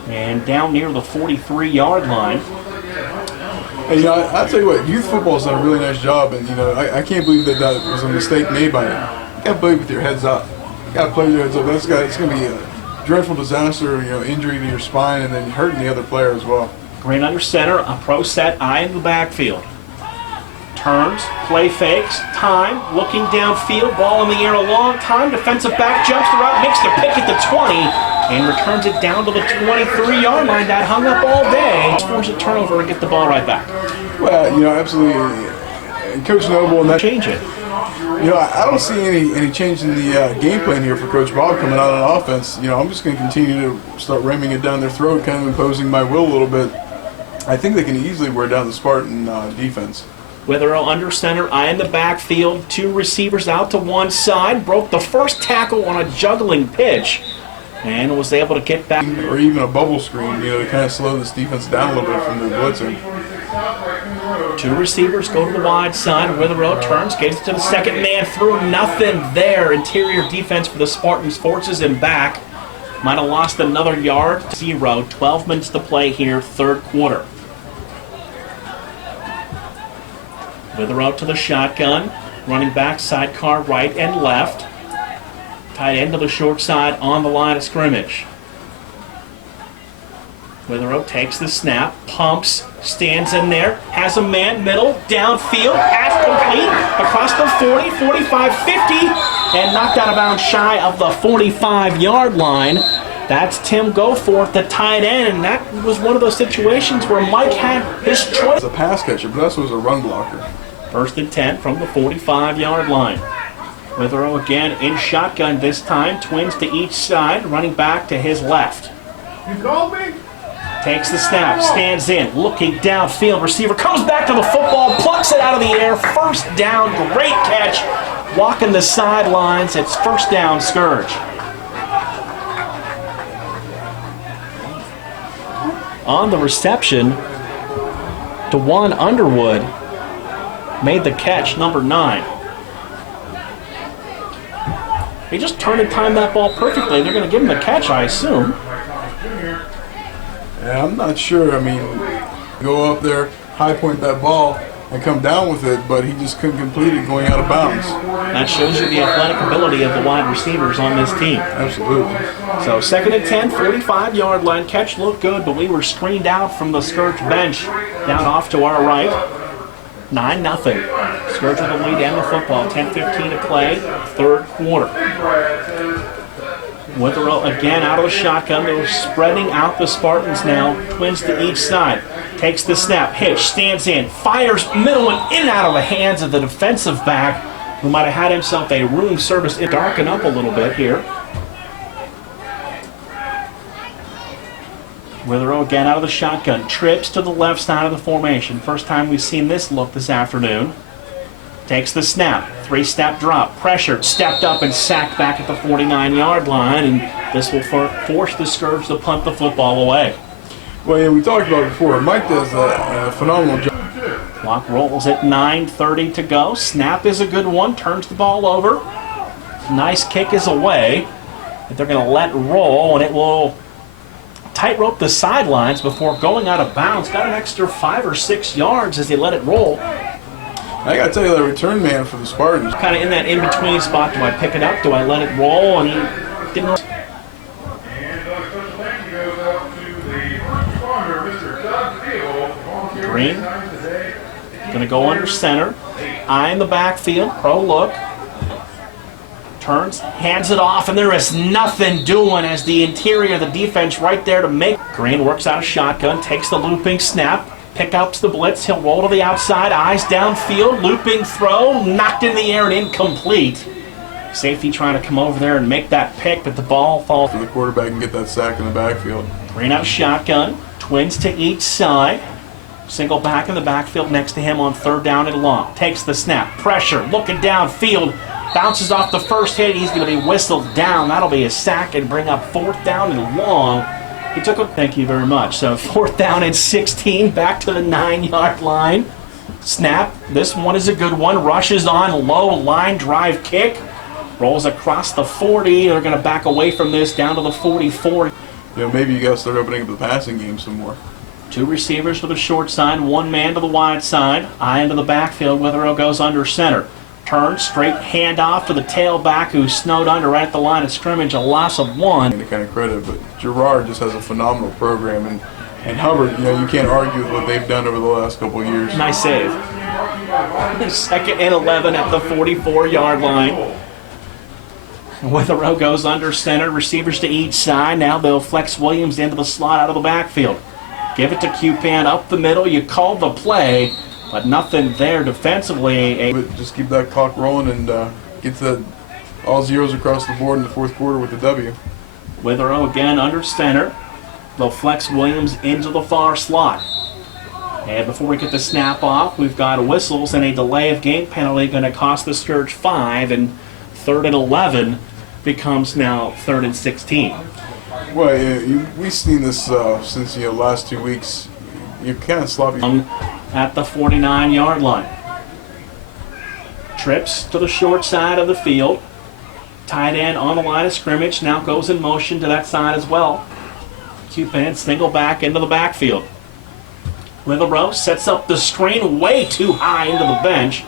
and down near the 43-yard line. Hey, I'll tell you what, youth football's done a really nice job, and I can't believe that was a mistake made by him. You got to play with your heads up. You got to play with your heads up. It's going to be a dreadful disaster, injury to your spine, and then hurting the other player as well. Green under center, a pro set, eye in the backfield. Turns, play fakes, time, looking downfield, ball in the air a long time, defensive back jumps the route, makes the pick at the 20, and returns it down to the 23-yard line. That hung up all day. Force a turnover and get the ball right back. Well, absolutely. And Coach Noble and that change it. I don't see any change in the game plan here for Coach Bob coming out on offense. I'm just going to continue to start ramming it down their throat, kind of imposing my will a little bit. I think they can easily wear down the Spartan defense. Witherell under center, eye in the backfield, 2 receivers out to one side, broke the first tackle on a juggling pitch, and was able to get back. Or even a bubble screen, to kind of slow this defense down a little bit from their blitzing. 2 receivers go to the wide side. Witherell turns, gets it to the second man, through nothing there. Interior defense for the Spartans forces him back. Might have lost another yard. 0. 12 minutes to play here, third quarter. Witherell to the shotgun, running back, sidecar right and left. Tight end to the short side on the line of scrimmage. Witherell takes the snap, pumps, stands in there, has a man, middle, downfield, pass complete, across the 40, 45, 50, and knocked out of bounds shy of the 45-yard line. That's Tim Goforth, the tight end, and that was one of those situations where Mike had his choice. It's a pass catcher, but also was a run blocker. First and 10 from the 45-yard line. Witherell again in shotgun this time. Twins to each side, running back to his left. You called me? Takes the snap, stands in, looking downfield. Receiver comes back to the football, plucks it out of the air. First down, great catch. Walking the sidelines. It's first down, Scourge. On the reception, DeJuan Underwood made the catch, number 9. He just turned and timed that ball perfectly. They're going to give him the catch, I assume. Yeah, I'm not sure. I mean, go up there, high point that ball, and come down with it, but he just couldn't complete it going out of bounds. That shows you the athletic ability of the wide receivers on this team. Absolutely. So 2nd and 10, 45-yard line. Catch looked good, but we were screened out from the Scourge bench. Down off to our right. 9-0. Scourge with the lead and the football. 10:15 to play, 3rd quarter. Withrow again out of the shotgun. They're spreading out the Spartans now. Twins to each side. Takes the snap. Hitch stands in. Fires middle and in and out of the hands of the defensive back, who might have had himself a room service. It darken up a little bit here. Withrow again out of the shotgun. Trips to the left side of the formation. First time we've seen this look this afternoon. Takes the snap. 3-step drop. Pressured. Stepped up and sacked back at the 49-yard line. And this will force the Scourge to punt the football away. Well, yeah, we talked about it before. Mike does a phenomenal job. Clock rolls at 9:30 to go. Snap is a good one. Turns the ball over. Nice kick is away. But they're going to let roll, and it will tightrope the sidelines before going out of bounds. Got an extra 5 or 6 yards as they let it roll. I got to tell you, that return man for the Spartans. Kind of in that in-between spot. Do I pick it up? Do I let it roll? And he didn't. Green. Going to go under center. Eye in the backfield. Pro look. Turns, hands it off, and there is nothing doing as the interior of the defense right there to make. Green works out a shotgun, takes the looping snap, pick up the blitz. He'll roll to the outside, eyes downfield, looping throw, knocked in the air and incomplete. Safety trying to come over there and make that pick, but the ball falls. For the quarterback and get that sack in the backfield. Green out shotgun, twins to each side. Single back in the backfield next to him on 3rd down and long. Takes the snap, pressure, looking downfield. Bounces off the first hit. He's going to be whistled down. That'll be a sack and bring up 4th down and long. He took a thank you very much. So 4th down and 16, back to the 9-yard line. Snap. This one is a good one. Rushes on, low line drive kick. Rolls across the 40. They're going to back away from this down to the 44. Maybe you got to start opening up the passing game some more. 2 receivers to the short side, 1 man to the wide side. Eye into the backfield. Withrow goes under center. Turn, straight handoff to the tailback who snowed under right at the line of scrimmage, a loss of 1. To kind of credit, but Girard just has a phenomenal program, and Hubbard, you can't argue with what they've done over the last couple of years. Nice save. 2nd and 11 at the 44-yard line. Withrow goes under center, receivers to each side. Now they'll flex Williams into the slot out of the backfield. Give it to Cupan up the middle. You called the play, but nothing there defensively. But just keep that clock rolling and get to all zeros across the board in the 4th quarter with the W. Withrow again under center. They'll flex Williams into the far slot. And before we get the snap off, we've got whistles and a delay of game penalty going to cost the Scourge 5, and 3rd and 11 becomes now 3rd and 16. Well, we've seen this since the last 2 weeks. You're kind of sloppy. At the 49-yard line. Trips to the short side of the field. Tight end on the line of scrimmage. Now goes in motion to that side as well. Cupan single back into the backfield. Withrow sets up the screen way too high into the bench.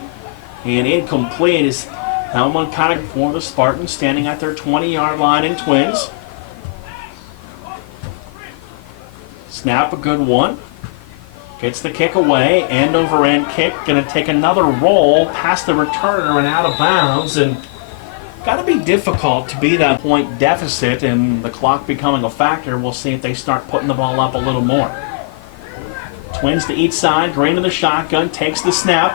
And incomplete is Hellman kind of for the Spartans standing at their 20-yard line in twins. Snap, a good one. Gets the kick away, end over end kick. Going to take another roll past the returner and out of bounds. And got to be difficult to be that point deficit and the clock becoming a factor. We'll see if they start putting the ball up a little more. Twins to each side. Green to the shotgun. Takes the snap.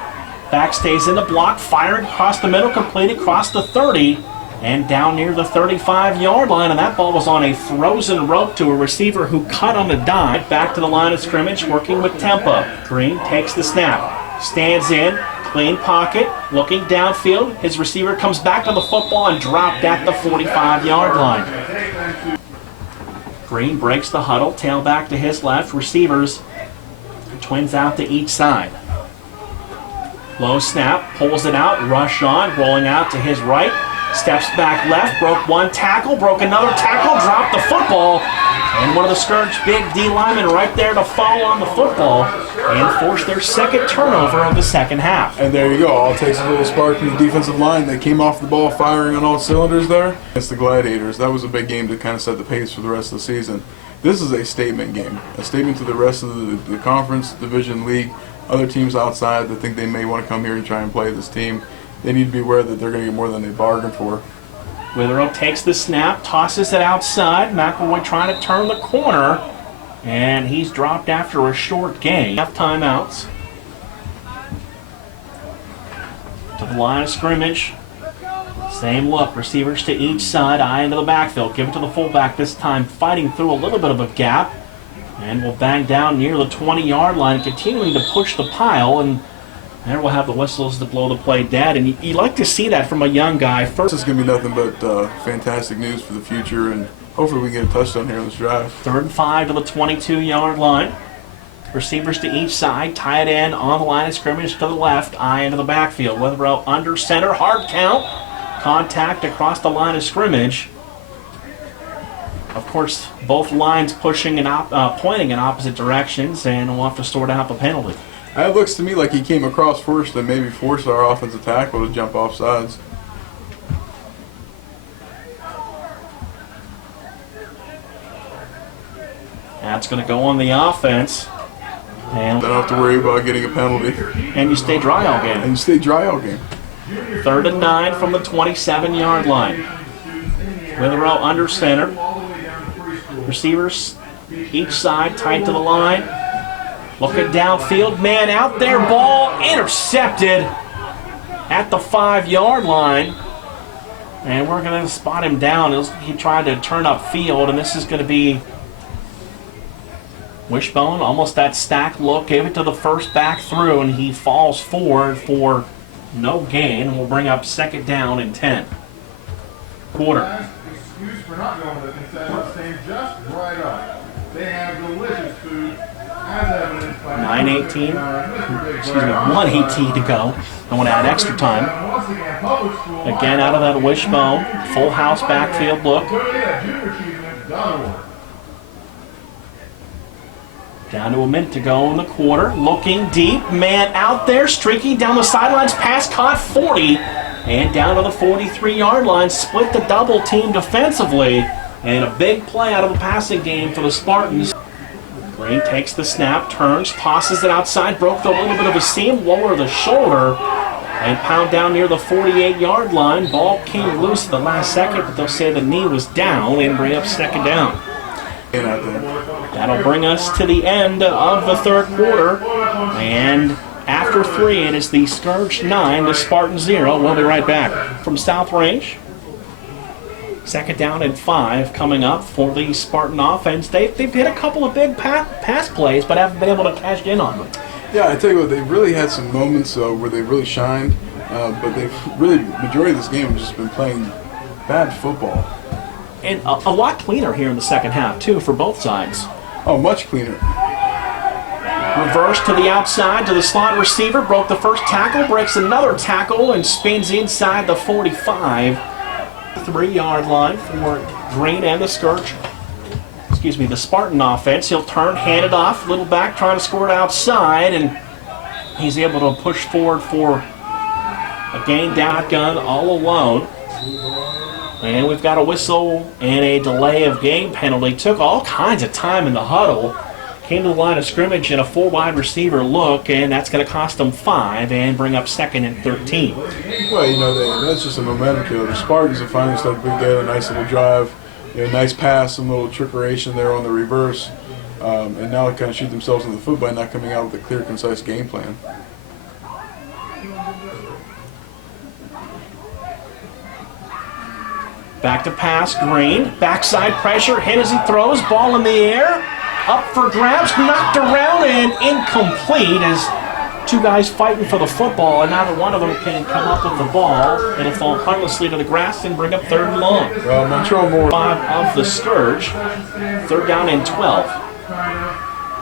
Back stays in the block. Firing across the middle. Complete across the 30. and down near the 35-yard line, and that ball was on a frozen rope to a receiver who cut on a dive. Back to the line of scrimmage, working with tempo. Green takes the snap, stands in, clean pocket, looking downfield. His receiver comes back on the football and dropped at the 45-yard line. Green breaks the huddle, tailback to his left, receivers, twins out to each side. Low snap, pulls it out, rush on, rolling out to his right, steps back left, broke one tackle, broke another tackle, dropped the football, and one of the Scourge big D linemen right there to fall on the football and force their second turnover of the second half. And there you go. All it takes a little spark from the defensive line. They came off the ball firing on all cylinders there. Against the Gladiators. That was a big game to kind of set the pace for the rest of the season. This is a statement game. A statement to the rest of the conference, division, league, other teams outside that think they may want to come here and try and play this team. They need to be aware that they're going to get more than they bargained for. Witherow takes the snap, tosses it outside. McElroy trying to turn the corner, and he's dropped after a short gain. Half timeouts. To the line of scrimmage. Same look, receivers to each side, eye into the backfield. Give it to the fullback this time, fighting through a little bit of a gap. And will bang down near the 20-yard line, continuing to push the pile. And there we'll have the whistles to blow the play dead. And you like to see that from a young guy. First, this is going to be nothing but fantastic news for the future, and hopefully we can get a touchdown here on this drive. 3rd and 5 to the 22-yard line. Receivers to each side, tight end on the line of scrimmage to the left, eye into the backfield. Witherow under center, hard count, contact across the line of scrimmage. Of course, both lines pushing and pointing in opposite directions, and we'll have to sort out the penalty. It looks to me like he came across first and maybe forced our offensive tackle to jump off sides. That's going to go on the offense. And Don't have to worry about getting a penalty. And you stay dry all game. And you stay dry all game. 3rd and 9 from the 27-yard line. Witherow under center. Receivers each side, tight to the line. Looking downfield, man out there, ball intercepted at the 5-yard line. And we're going to spot him down. He tried to turn upfield, and this is going to be Wishbone, almost that stack look, gave it to the first back through, and he falls forward for no gain, and we'll bring up 2nd down and 10. Quarter. Excuse for not going to the concession stand just right up. They have delicious food, as evidenced by 1:18 to go. I want to add extra time. Again, out of that wishbone, full house backfield look. Down to a minute to go in the quarter. Looking deep, man out there, streaking down the sidelines, pass caught 40. And down to the 43-yard line, split the double team defensively. And a big play out of the passing game for the Spartans. Green takes the snap, turns, tosses it outside, broke a little bit of a seam, lower the shoulder, and pound down near the 48-yard line. Ball came loose at the last second, but they'll say the knee was down and bring up 2nd down. That'll bring us to the end of the 3rd quarter. And after 3, it is the Scourge 9, the Spartan 0. We'll be right back from South Range. 2nd down and 5 coming up for the Spartan offense. They've hit a couple of big pass plays, but haven't been able to cash in on them. Yeah, I tell you what, they've really had some moments where they really shined, but they've really, majority of this game, have just been playing bad football. And a lot cleaner here in the second half, too, for both sides. Oh, much cleaner. Reverse to the outside to the slot receiver. Broke the first tackle, breaks another tackle, and spins inside the 45. 3-yard line for Green and the Scourge. The Spartan offense. He'll turn, hand it off. Little back trying to score it outside, and he's able to push forward for a gain down gun all alone. And we've got a whistle and a delay of game penalty. Took all kinds of time in the huddle. Came to the line of scrimmage in a 4 wide receiver look, and that's going to cost them 5 and bring up 2nd and 13. Well, you know, that's just a momentum killer. The Spartans have finally started putting together a nice little drive, nice pass, some little trickeration there on the reverse, and now they kind of shoot themselves in the foot by not coming out with a clear, concise game plan. Back to pass, Green. Backside pressure, hit as he throws. Ball in the air. Up for grabs, knocked around and incomplete as two guys fighting for the football, and neither one of them can come up with the ball. It'll fall harmlessly to the grass and bring up 3rd and long. Well, Montreal more 5 of the Scourge. 3rd down and 12.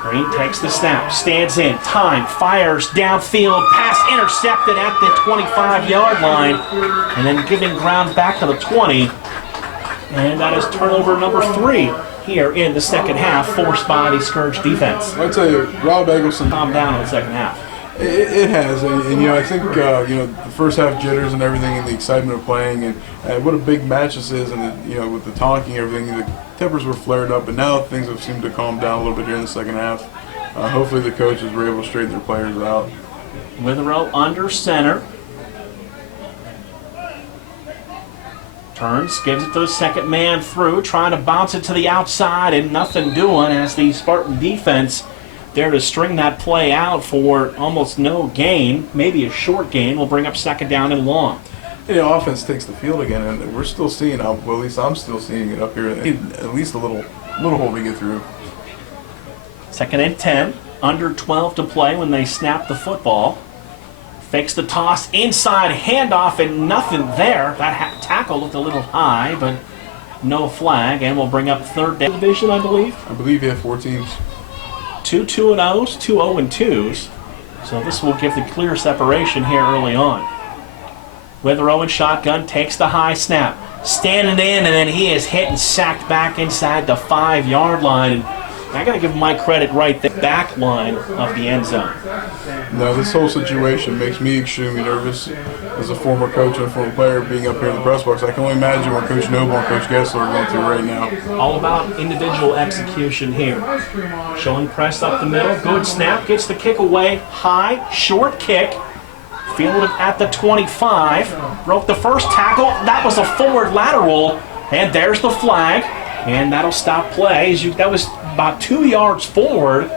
Green takes the snap, stands in, time, fires downfield, pass intercepted at the 25-yard line, and then giving ground back to the 20. And that is turnover number 3 here in the second half, forced by the Scourge defense. I'll tell you, Rob Eggleston. Calm down in the second half. It has, and you know, I think the first half jitters and everything, and the excitement of playing, and what a big match this is, and with the talking and everything, the tempers were flared up, but now things have seemed to calm down a little bit here in the second half. Hopefully, the coaches were able to straighten their players out. Withrow under center. Turns, gives it to the second man through, trying to bounce it to the outside, and nothing doing as the Spartan defense there to string that play out for almost no gain, maybe a short gain, will bring up 2nd down and long. Offense takes the field again, and we're still seeing, well, at least I'm still seeing it up here, at least a little hole to get through. 2nd and 10, under 12 to play when they snap the football. Fakes the toss, inside handoff, and nothing there. That tackle looked a little high, but no flag, and will bring up 3rd down. Division, I believe. I believe you have 4 teams. 2 2-0s, 2 0-2s. So this will give the clear separation here early on. Withrow in shotgun, takes the high snap. Standing in, and then he is hit and sacked back inside the 5-yard line. I got to give Mike credit right there. Back line of the end zone. No, this whole situation makes me extremely nervous as a former coach and a former player being up here in the press box. I can only imagine what Coach Noble and Coach Gessler are going through right now. All about individual execution here. Showing press up the middle. Good snap. Gets the kick away. High, short kick. Fielded at the 25. Broke the first tackle. That was a forward lateral. And there's the flag. And that'll stop play. That was about 2 yards forward.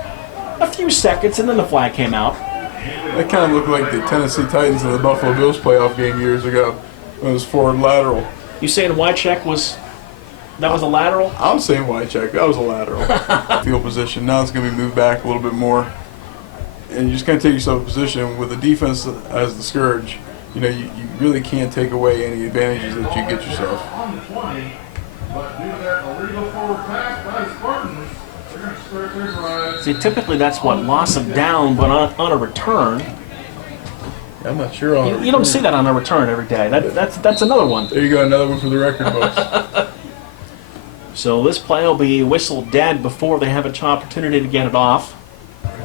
A few seconds, and then the flag came out. That kind of looked like the Tennessee Titans in the Buffalo Bills playoff game years ago. It was forward lateral. You saying Wycheck was a lateral? I'm saying Wycheck. That was a lateral. Field position. Now it's going to be moved back a little bit more. And you just kind of take yourself a position with the defense as the Scourge. You really can't take away any advantages that you get yourself. But due to that illegal forward pass by the Spartans, they're going to start their drive. See, typically that's what loss of down, but on a return. I'm not sure. You don't see that on a return every day. That's another one. There you go, another one for the record books. So this play will be whistled dead before they have an opportunity to get it off.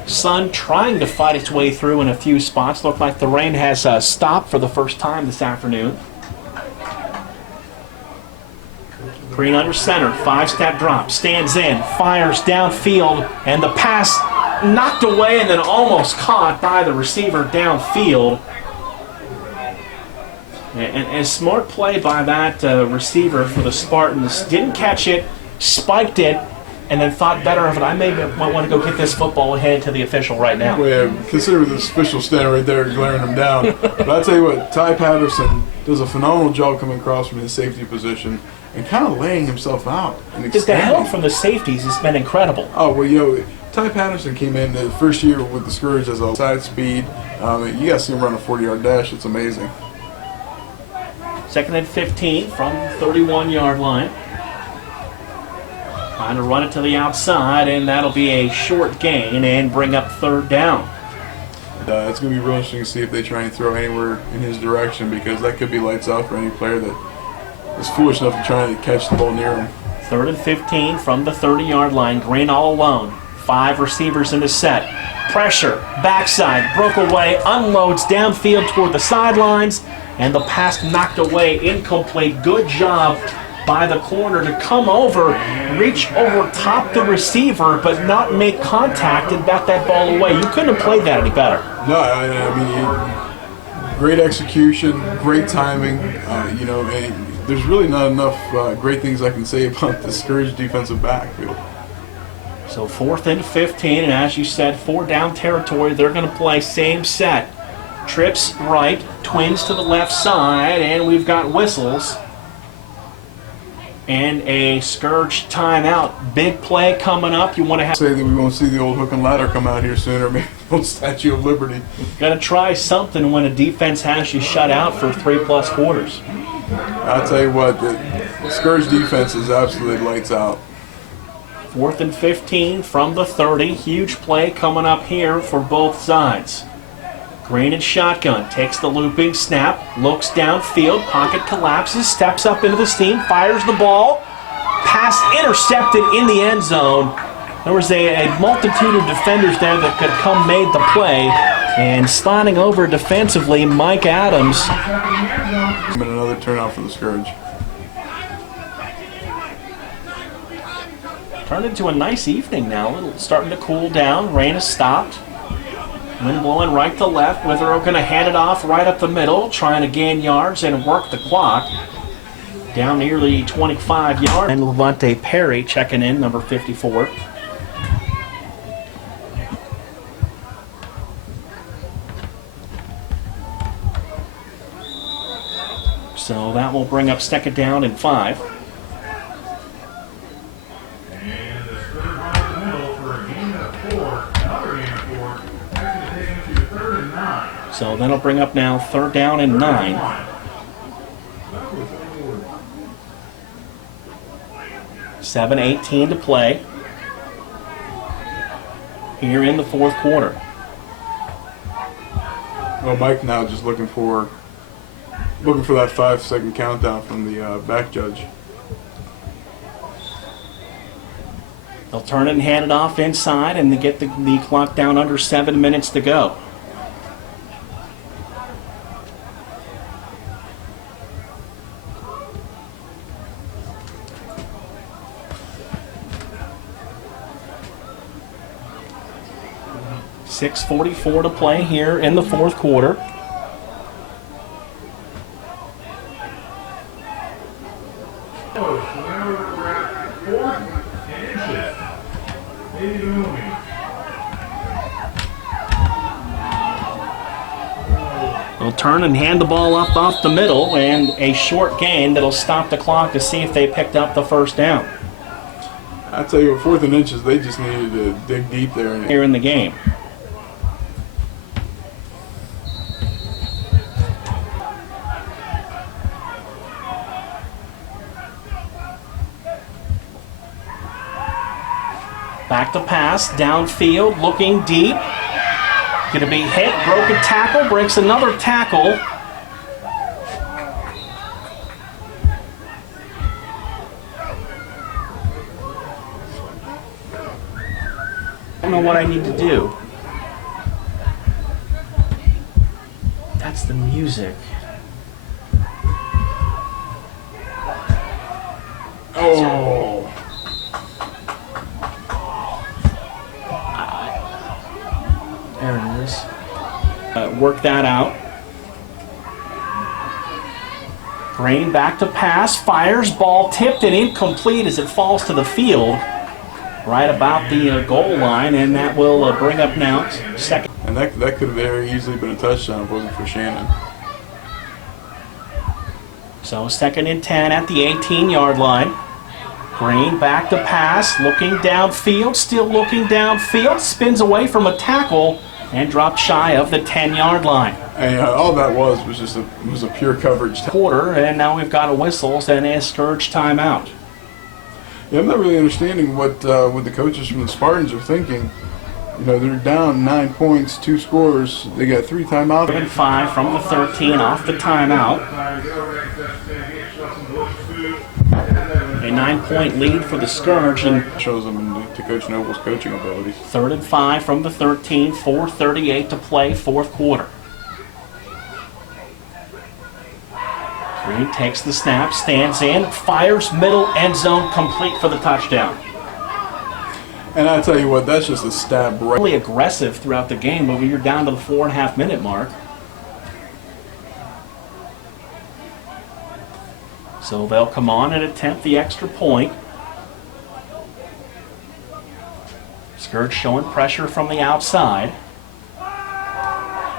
Sun trying to fight its way through in a few spots. Look like the rain has stopped for the first time this afternoon. Green under center, 5-step drop, stands in, fires downfield, and the pass knocked away and then almost caught by the receiver downfield. And smart play by that receiver for the Spartans. Didn't catch it, spiked it, and then thought better of it. I may want to go get this football and head to the official right now. Well, yeah, consider this official standing right there glaring him down. But I'll tell you what, Ty Patterson does a phenomenal job coming across from his safety position and kind of laying himself out. And Just the help from the safeties has been incredible. Oh, well, Ty Patterson came in the first year with the Scourge as a side speed. You got to see him run a 40-yard dash. It's amazing. 2nd and 15 from the 31-yard line. Trying to run it to the outside, and that'll be a short gain and bring up 3rd down. It's going to be real interesting to see if they try and throw anywhere in his direction, because that could be lights out for any player that is foolish enough to try to catch the ball near him. 3rd and 15 from the 30-yard line. Green all alone. 5 receivers in the set. Pressure, backside, broke away, unloads downfield toward the sidelines, and the pass knocked away, incomplete. Good job by the corner to come over, reach over top the receiver, but not make contact and bat that ball away. You couldn't have played that any better. No, I mean, great execution, great timing. And there's really not enough great things I can say about the Scourge defensive backfield. So 4th and 15, and as you said, 4 down territory. They're going to play same set. Trips right, twins to the left side, and we've got whistles. And a Scourge timeout. Big play coming up. You want to have... Say that we won't see the old hook and ladder come out here soon, or maybe the old Statue of Liberty. Got to try something when a defense has you shut out for 3+ quarters. I'll tell you what, the Scourge defense is absolutely lights out. 4th and 15 from the 30. Huge play coming up here for both sides. Green and shotgun, takes the looping snap, looks downfield, pocket collapses, steps up into the seam, fires the ball. Pass intercepted in the end zone. There was a multitude of defenders there that could come made the play. And sliding over defensively, Mike Adams. And another turnout for the Scourge. Turned into a nice evening now. Starting to cool down. Rain has stopped. Wind blowing right to left. Withrow going to hand it off right up the middle, trying to gain yards and work the clock. Down nearly 25 yards. And Levante Perry checking in, number 54. So that will bring up 2nd down and 5. And the Scourge right up the middle for a gain of 4. Another gain of 4. That's going to take him to 3rd and 9. So that'll bring up now 3rd down and 9. 7:18 to play here in the 4th quarter. Well, Mike now just looking for that 5-second countdown from the back judge. They'll turn it and hand it off inside, and they get the clock down under 7 minutes to go. .6:44 to play here in the 4th quarter. So now we're at 4th and inches. Maybe moving. They'll turn and hand the ball up off the middle, and a short gain that'll stop the clock to see if they picked up the 1st down I tell you what, 4th and inches, they just needed to dig deep there. here in the game. Back to pass, downfield, looking deep. Going to be hit, broken tackle, breaks another tackle. I don't know what I need to do. That's the music. Oh! There it is. Work that out. Green back to pass, fires, ball tipped and incomplete as it falls to the field. Right about the goal line, and that will bring up now 2nd. And that could have very easily been a touchdown if it wasn't for Shannon. So 2nd and 10 at the 18-yard line. Green back to pass, looking downfield, still looking downfield, spins away from a tackle and dropped shy of the 10-yard line. And all that was just a pure coverage. Quarter, and now we've got a whistles and a Scourge timeout. Yeah, I'm not really understanding what the coaches from the Spartans are thinking. You know, they're down 9 points, 2 scores. They got 3 timeouts. 7-5 from the 13 off the timeout. A 9-point lead for the Scourge, and Shows them to Coach Noble's coaching abilities. 3rd and 5 from the 13, 4:38 to play, 4th quarter. Green takes the snap, stands in, fires middle end zone, complete for the touchdown. And I tell you what, that's just a stab right. Really aggressive throughout the game, but when you're down to the 4.5-minute mark. So they'll come on and attempt the extra point. Scourge showing pressure from the outside.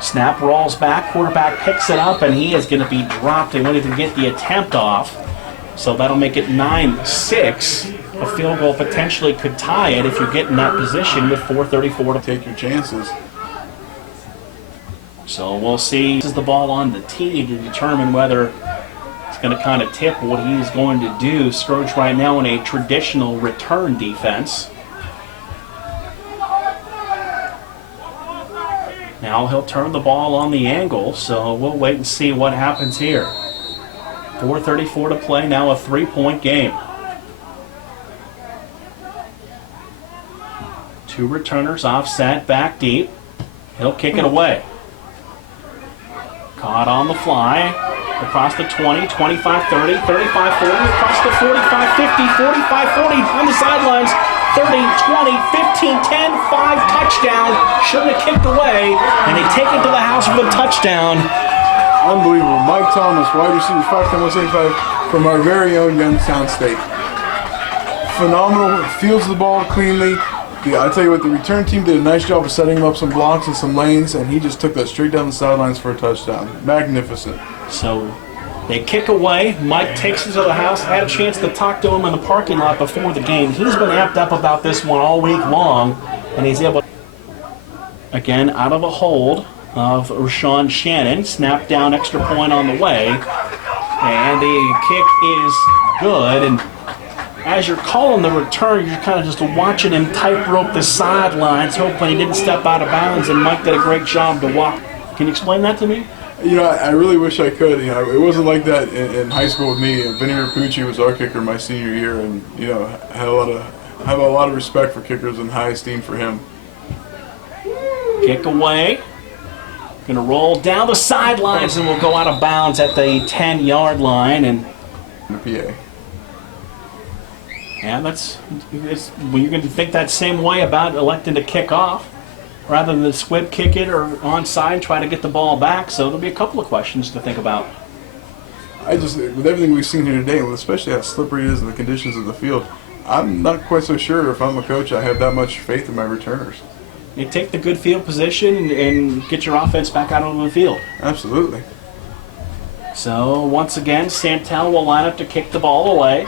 Snap rolls back, quarterback picks it up, and he is going to be dropped. They won't even get the attempt off. So that'll make it 9-6. A field goal potentially could tie it if you get in that position with 4:34 to Take your chances. So we'll see. This is the ball on the tee to determine whether it's going to kind of tip what he's going to do. Scourge right now in a traditional return defense. Now he'll turn the ball on the angle, so we'll wait and see what happens here. 4:34 to play, now a 3-point game. Two returners offset, back deep. He'll kick it away. Caught on the fly, across the 20, 25, 30, 35, 40, across the 45, 50, 45, 40, on the sidelines, 30, 20, 15, 10, 5, touchdown. Shouldn't have kicked away, and they take it to the house with a touchdown. Unbelievable. Mike Thomas, wide receiver, 5'10", 175, from our very own Youngstown State. Phenomenal, fields the ball cleanly. I tell you what, the return team did a nice job of setting him up some blocks and some lanes, and he just took that straight down the sidelines for a touchdown. Magnificent. So they kick away. Mike takes it to the house. I had a chance to talk to him in the parking lot before the game. He's been amped up about this one all week long, and he's able to, again, out of a hold of Rashawn Shannon. Snap down, extra point on the way. And the kick is good. And as you're calling the return, you're kind of just watching him tightrope the sidelines, hoping he didn't step out of bounds, and Mike did a great job to walk. Can you explain that to me? You know, I really wish I could. You know, it wasn't like that in high school with me. Vinny Rapucci was our kicker my senior year, and you know, have a lot of respect for kickers and high esteem for him. Kick away. Going to roll down the sidelines, and will go out of bounds at the 10-yard line. And The PA. yeah, it's when you're going to think that same way about electing to kick off, rather than squib kick it or onside, try to get the ball back. So there'll be a couple of questions to think about. With everything we've seen here today, and especially how slippery it is and the conditions of the field, I'm not quite so sure if I'm a coach I have that much faith in my returners. You take the good field position and get your offense back out onto the field. Absolutely. So once again, Santel will line up to kick the ball away.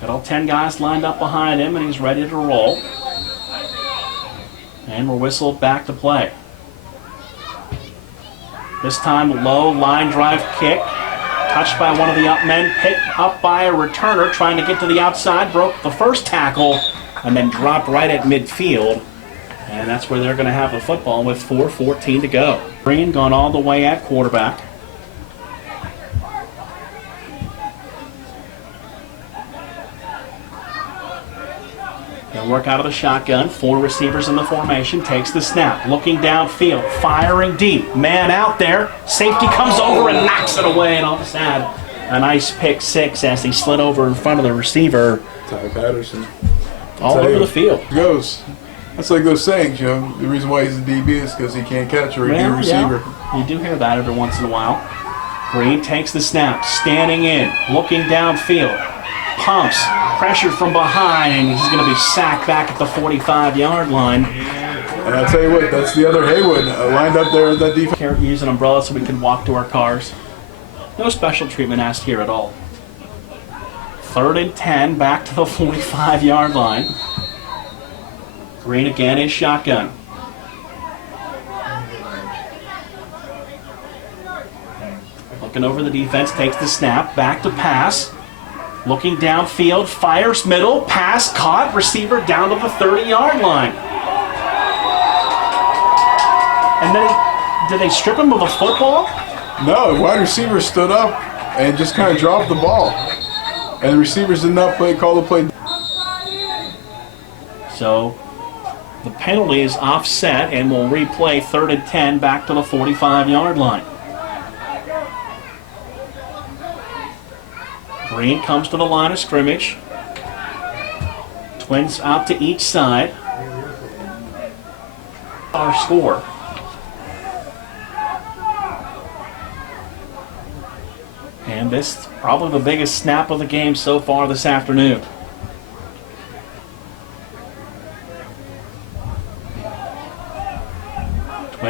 Got all 10 guys lined up behind him, and he's ready to roll. And we're whistled back to play. This time, low line drive kick. Touched by one of the up men, picked up by a returner trying to get to the outside. Broke the first tackle and then dropped right at midfield. And that's where they're going to have the football with 4:14 to go. Green gone all the way at quarterback. They'll work out of the shotgun. 4 receivers in the formation. Takes the snap. Looking downfield. Firing deep. Man out there. Safety comes over and knocks it away. And all of a sudden, a nice pick six as he slid over in front of the receiver. Ty Patterson. All over the field. Goes. That's like those sayings, you know. The reason why he's a DB is because he can't catch or he be a receiver. Yeah. You do hear that every once in a while. Green takes the snap. Standing in. Looking downfield. Pumps. Pressure from behind, and he's going to be sacked back at the 45-yard line. And I'll tell you what, that's the other Haywood lined up there at that defense. Can't use an umbrella so we can walk to our cars. No special treatment asked here at all. 3rd and 10, back to the 45-yard line. Green again is shotgun. Looking over the defense, takes the snap, back to pass. Looking downfield, fires middle, pass caught, receiver down to the 30-yard line. And then, did they strip him of a football? No, the wide receiver stood up and just kind of dropped the ball. And the receivers did not call the play. So, the penalty is offset, and we'll replay 3rd and 10 back to the 45-yard line. Green comes to the line of scrimmage. Twins out to each side. Our score. And this probably the biggest snap of the game so far this afternoon.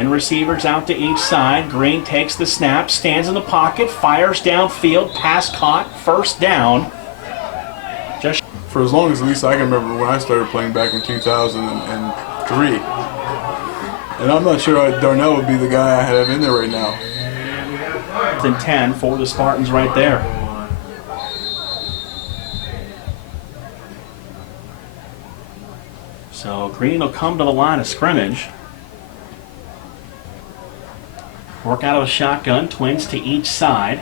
Twin receivers out to each side. Green takes the snap, stands in the pocket, fires downfield, pass caught, first down. Just For as long as at least I can remember when I started playing back in 2003. And I'm not sure Darnell would be the guy I have in there right now. and 10 for the Spartans right there. So Green will come to the line of scrimmage. Work out of a shotgun, Twins to each side.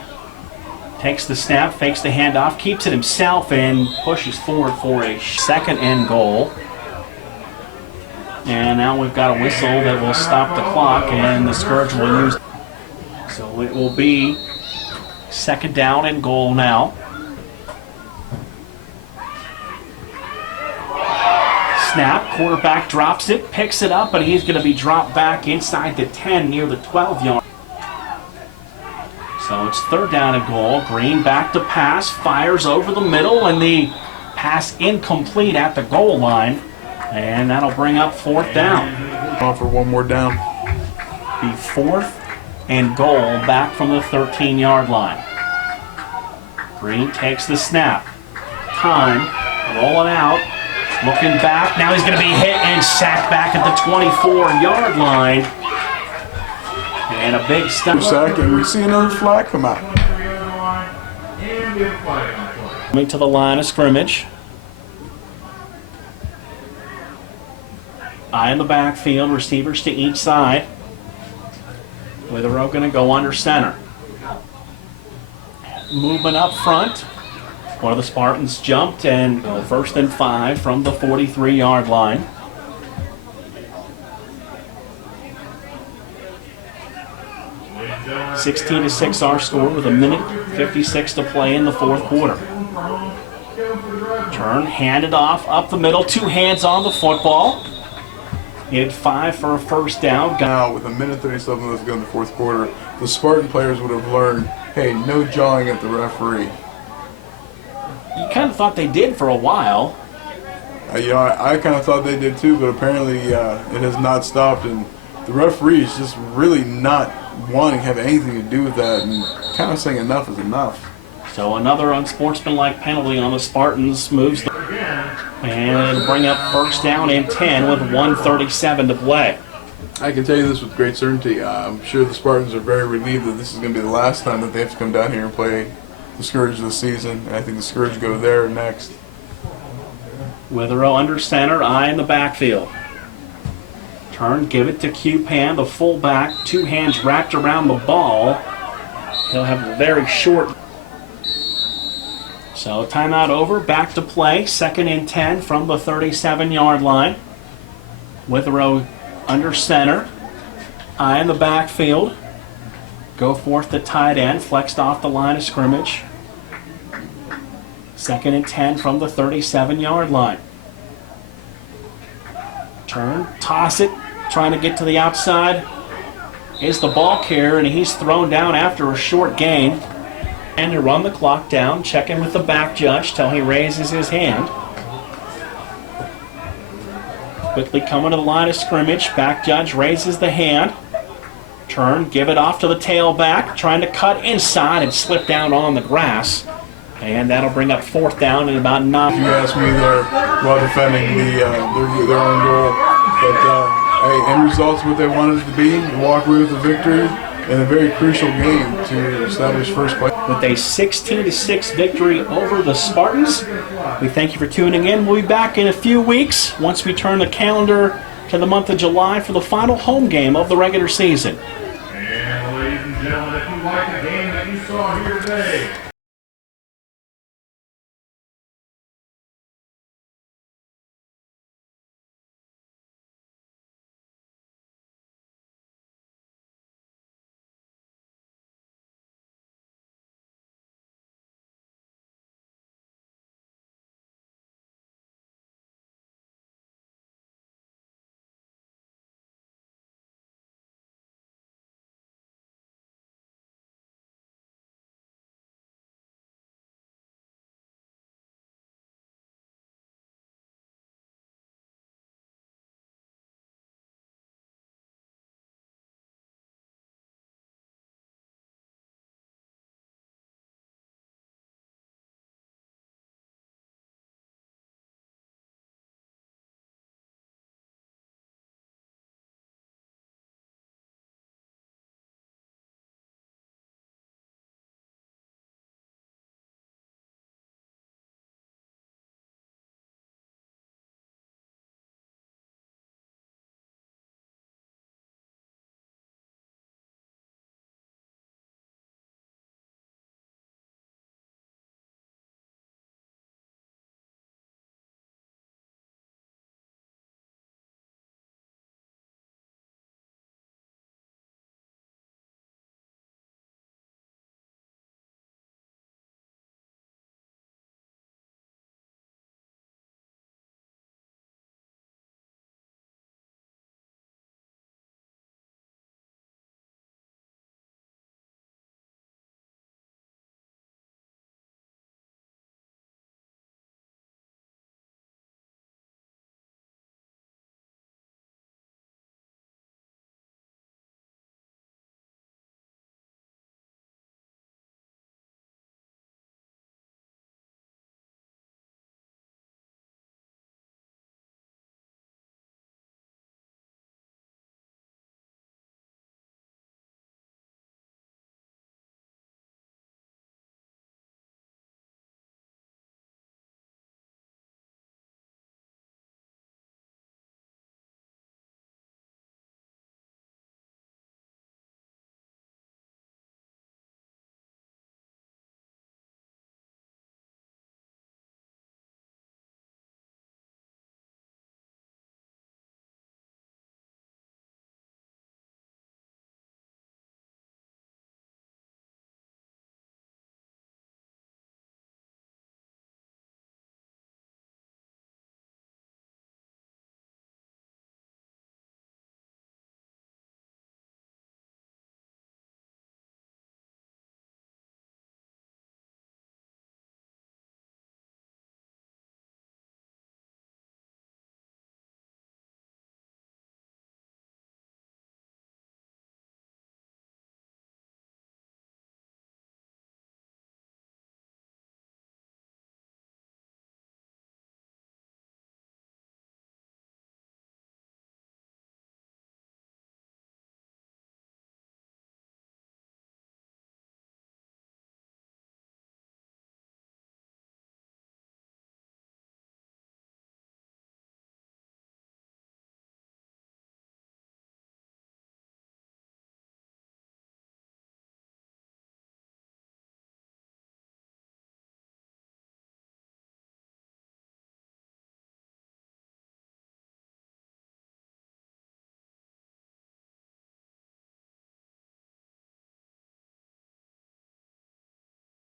Takes the snap, fakes the handoff, keeps it himself, and pushes forward for a second and goal. And now we've got a whistle that will stop the clock, and the Scourge will use. So it will be second down and goal now. Snap, quarterback drops it, picks it up, and he's going to be dropped back inside the 10 near the 12-yard. So it's third down and goal. Green back to pass, fires over the middle, and the pass incomplete at the goal line. And that'll bring up fourth down. On for one more down. Be fourth and goal back from the 13-yard line. Green takes the snap. Time, rolling out, looking back. Now he's going to be hit and sacked back at the 24-yard line. And a big step. Sack, and we see another flag come out. Coming to the line of scrimmage. Eye in the backfield, receivers to each side. Witherell going to go under center. Movement up front. One of the Spartans jumped and first and 5 from the 43-yard line. (16-6) our score with 1:56 to play in the fourth quarter. Turn, handed off, up the middle, two hands on the football. Hit 5 for a first down. Now, with 1:37 left to go in the fourth quarter, the Spartan players would have learned, hey, no jawing at the referee. You kind of thought they did for a while. I kind of thought they did too, but apparently it has not stopped, and the referee is just really not wanting to have anything to do with that, and kind of saying enough is enough. So another unsportsmanlike penalty on the Spartans moves and it'll bring up first down and 10 with 1:37 to play. I can tell you this with great certainty. I'm sure the Spartans are very relieved that this is going to be the last time that they have to come down here and play the Scourge this season. And I think the Scourge go there next. Witherell under center, eye in the backfield. Turn, give it to Q-Pan, the fullback, two hands wrapped around the ball. He'll have a very short. So timeout over, back to play, second and 10 from the 37-yard line. Witherell under center, eye in the backfield. Go forth the tight end, flexed off the line of scrimmage. Second and 10 from the 37-yard line. Turn, toss it, trying to get to the outside. Is the ball carrier, and he's thrown down after a short gain. And to run the clock down, check in with the back judge till he raises his hand. Quickly coming to the line of scrimmage, back judge raises the hand. Turn, give it off to the tailback, trying to cut inside and slip down on the grass. And that'll bring up fourth down in about 9. If you ask me, they're well defending their own goal. But hey, end result's what they wanted it to be. Walk away with a victory in a very crucial game to establish first place. With a 16-6 victory over the Spartans. We thank you for tuning in. We'll be back in a few weeks once we turn the calendar to the month of July for the final home game of the regular season. And ladies and gentlemen, if you like the game that you saw here today,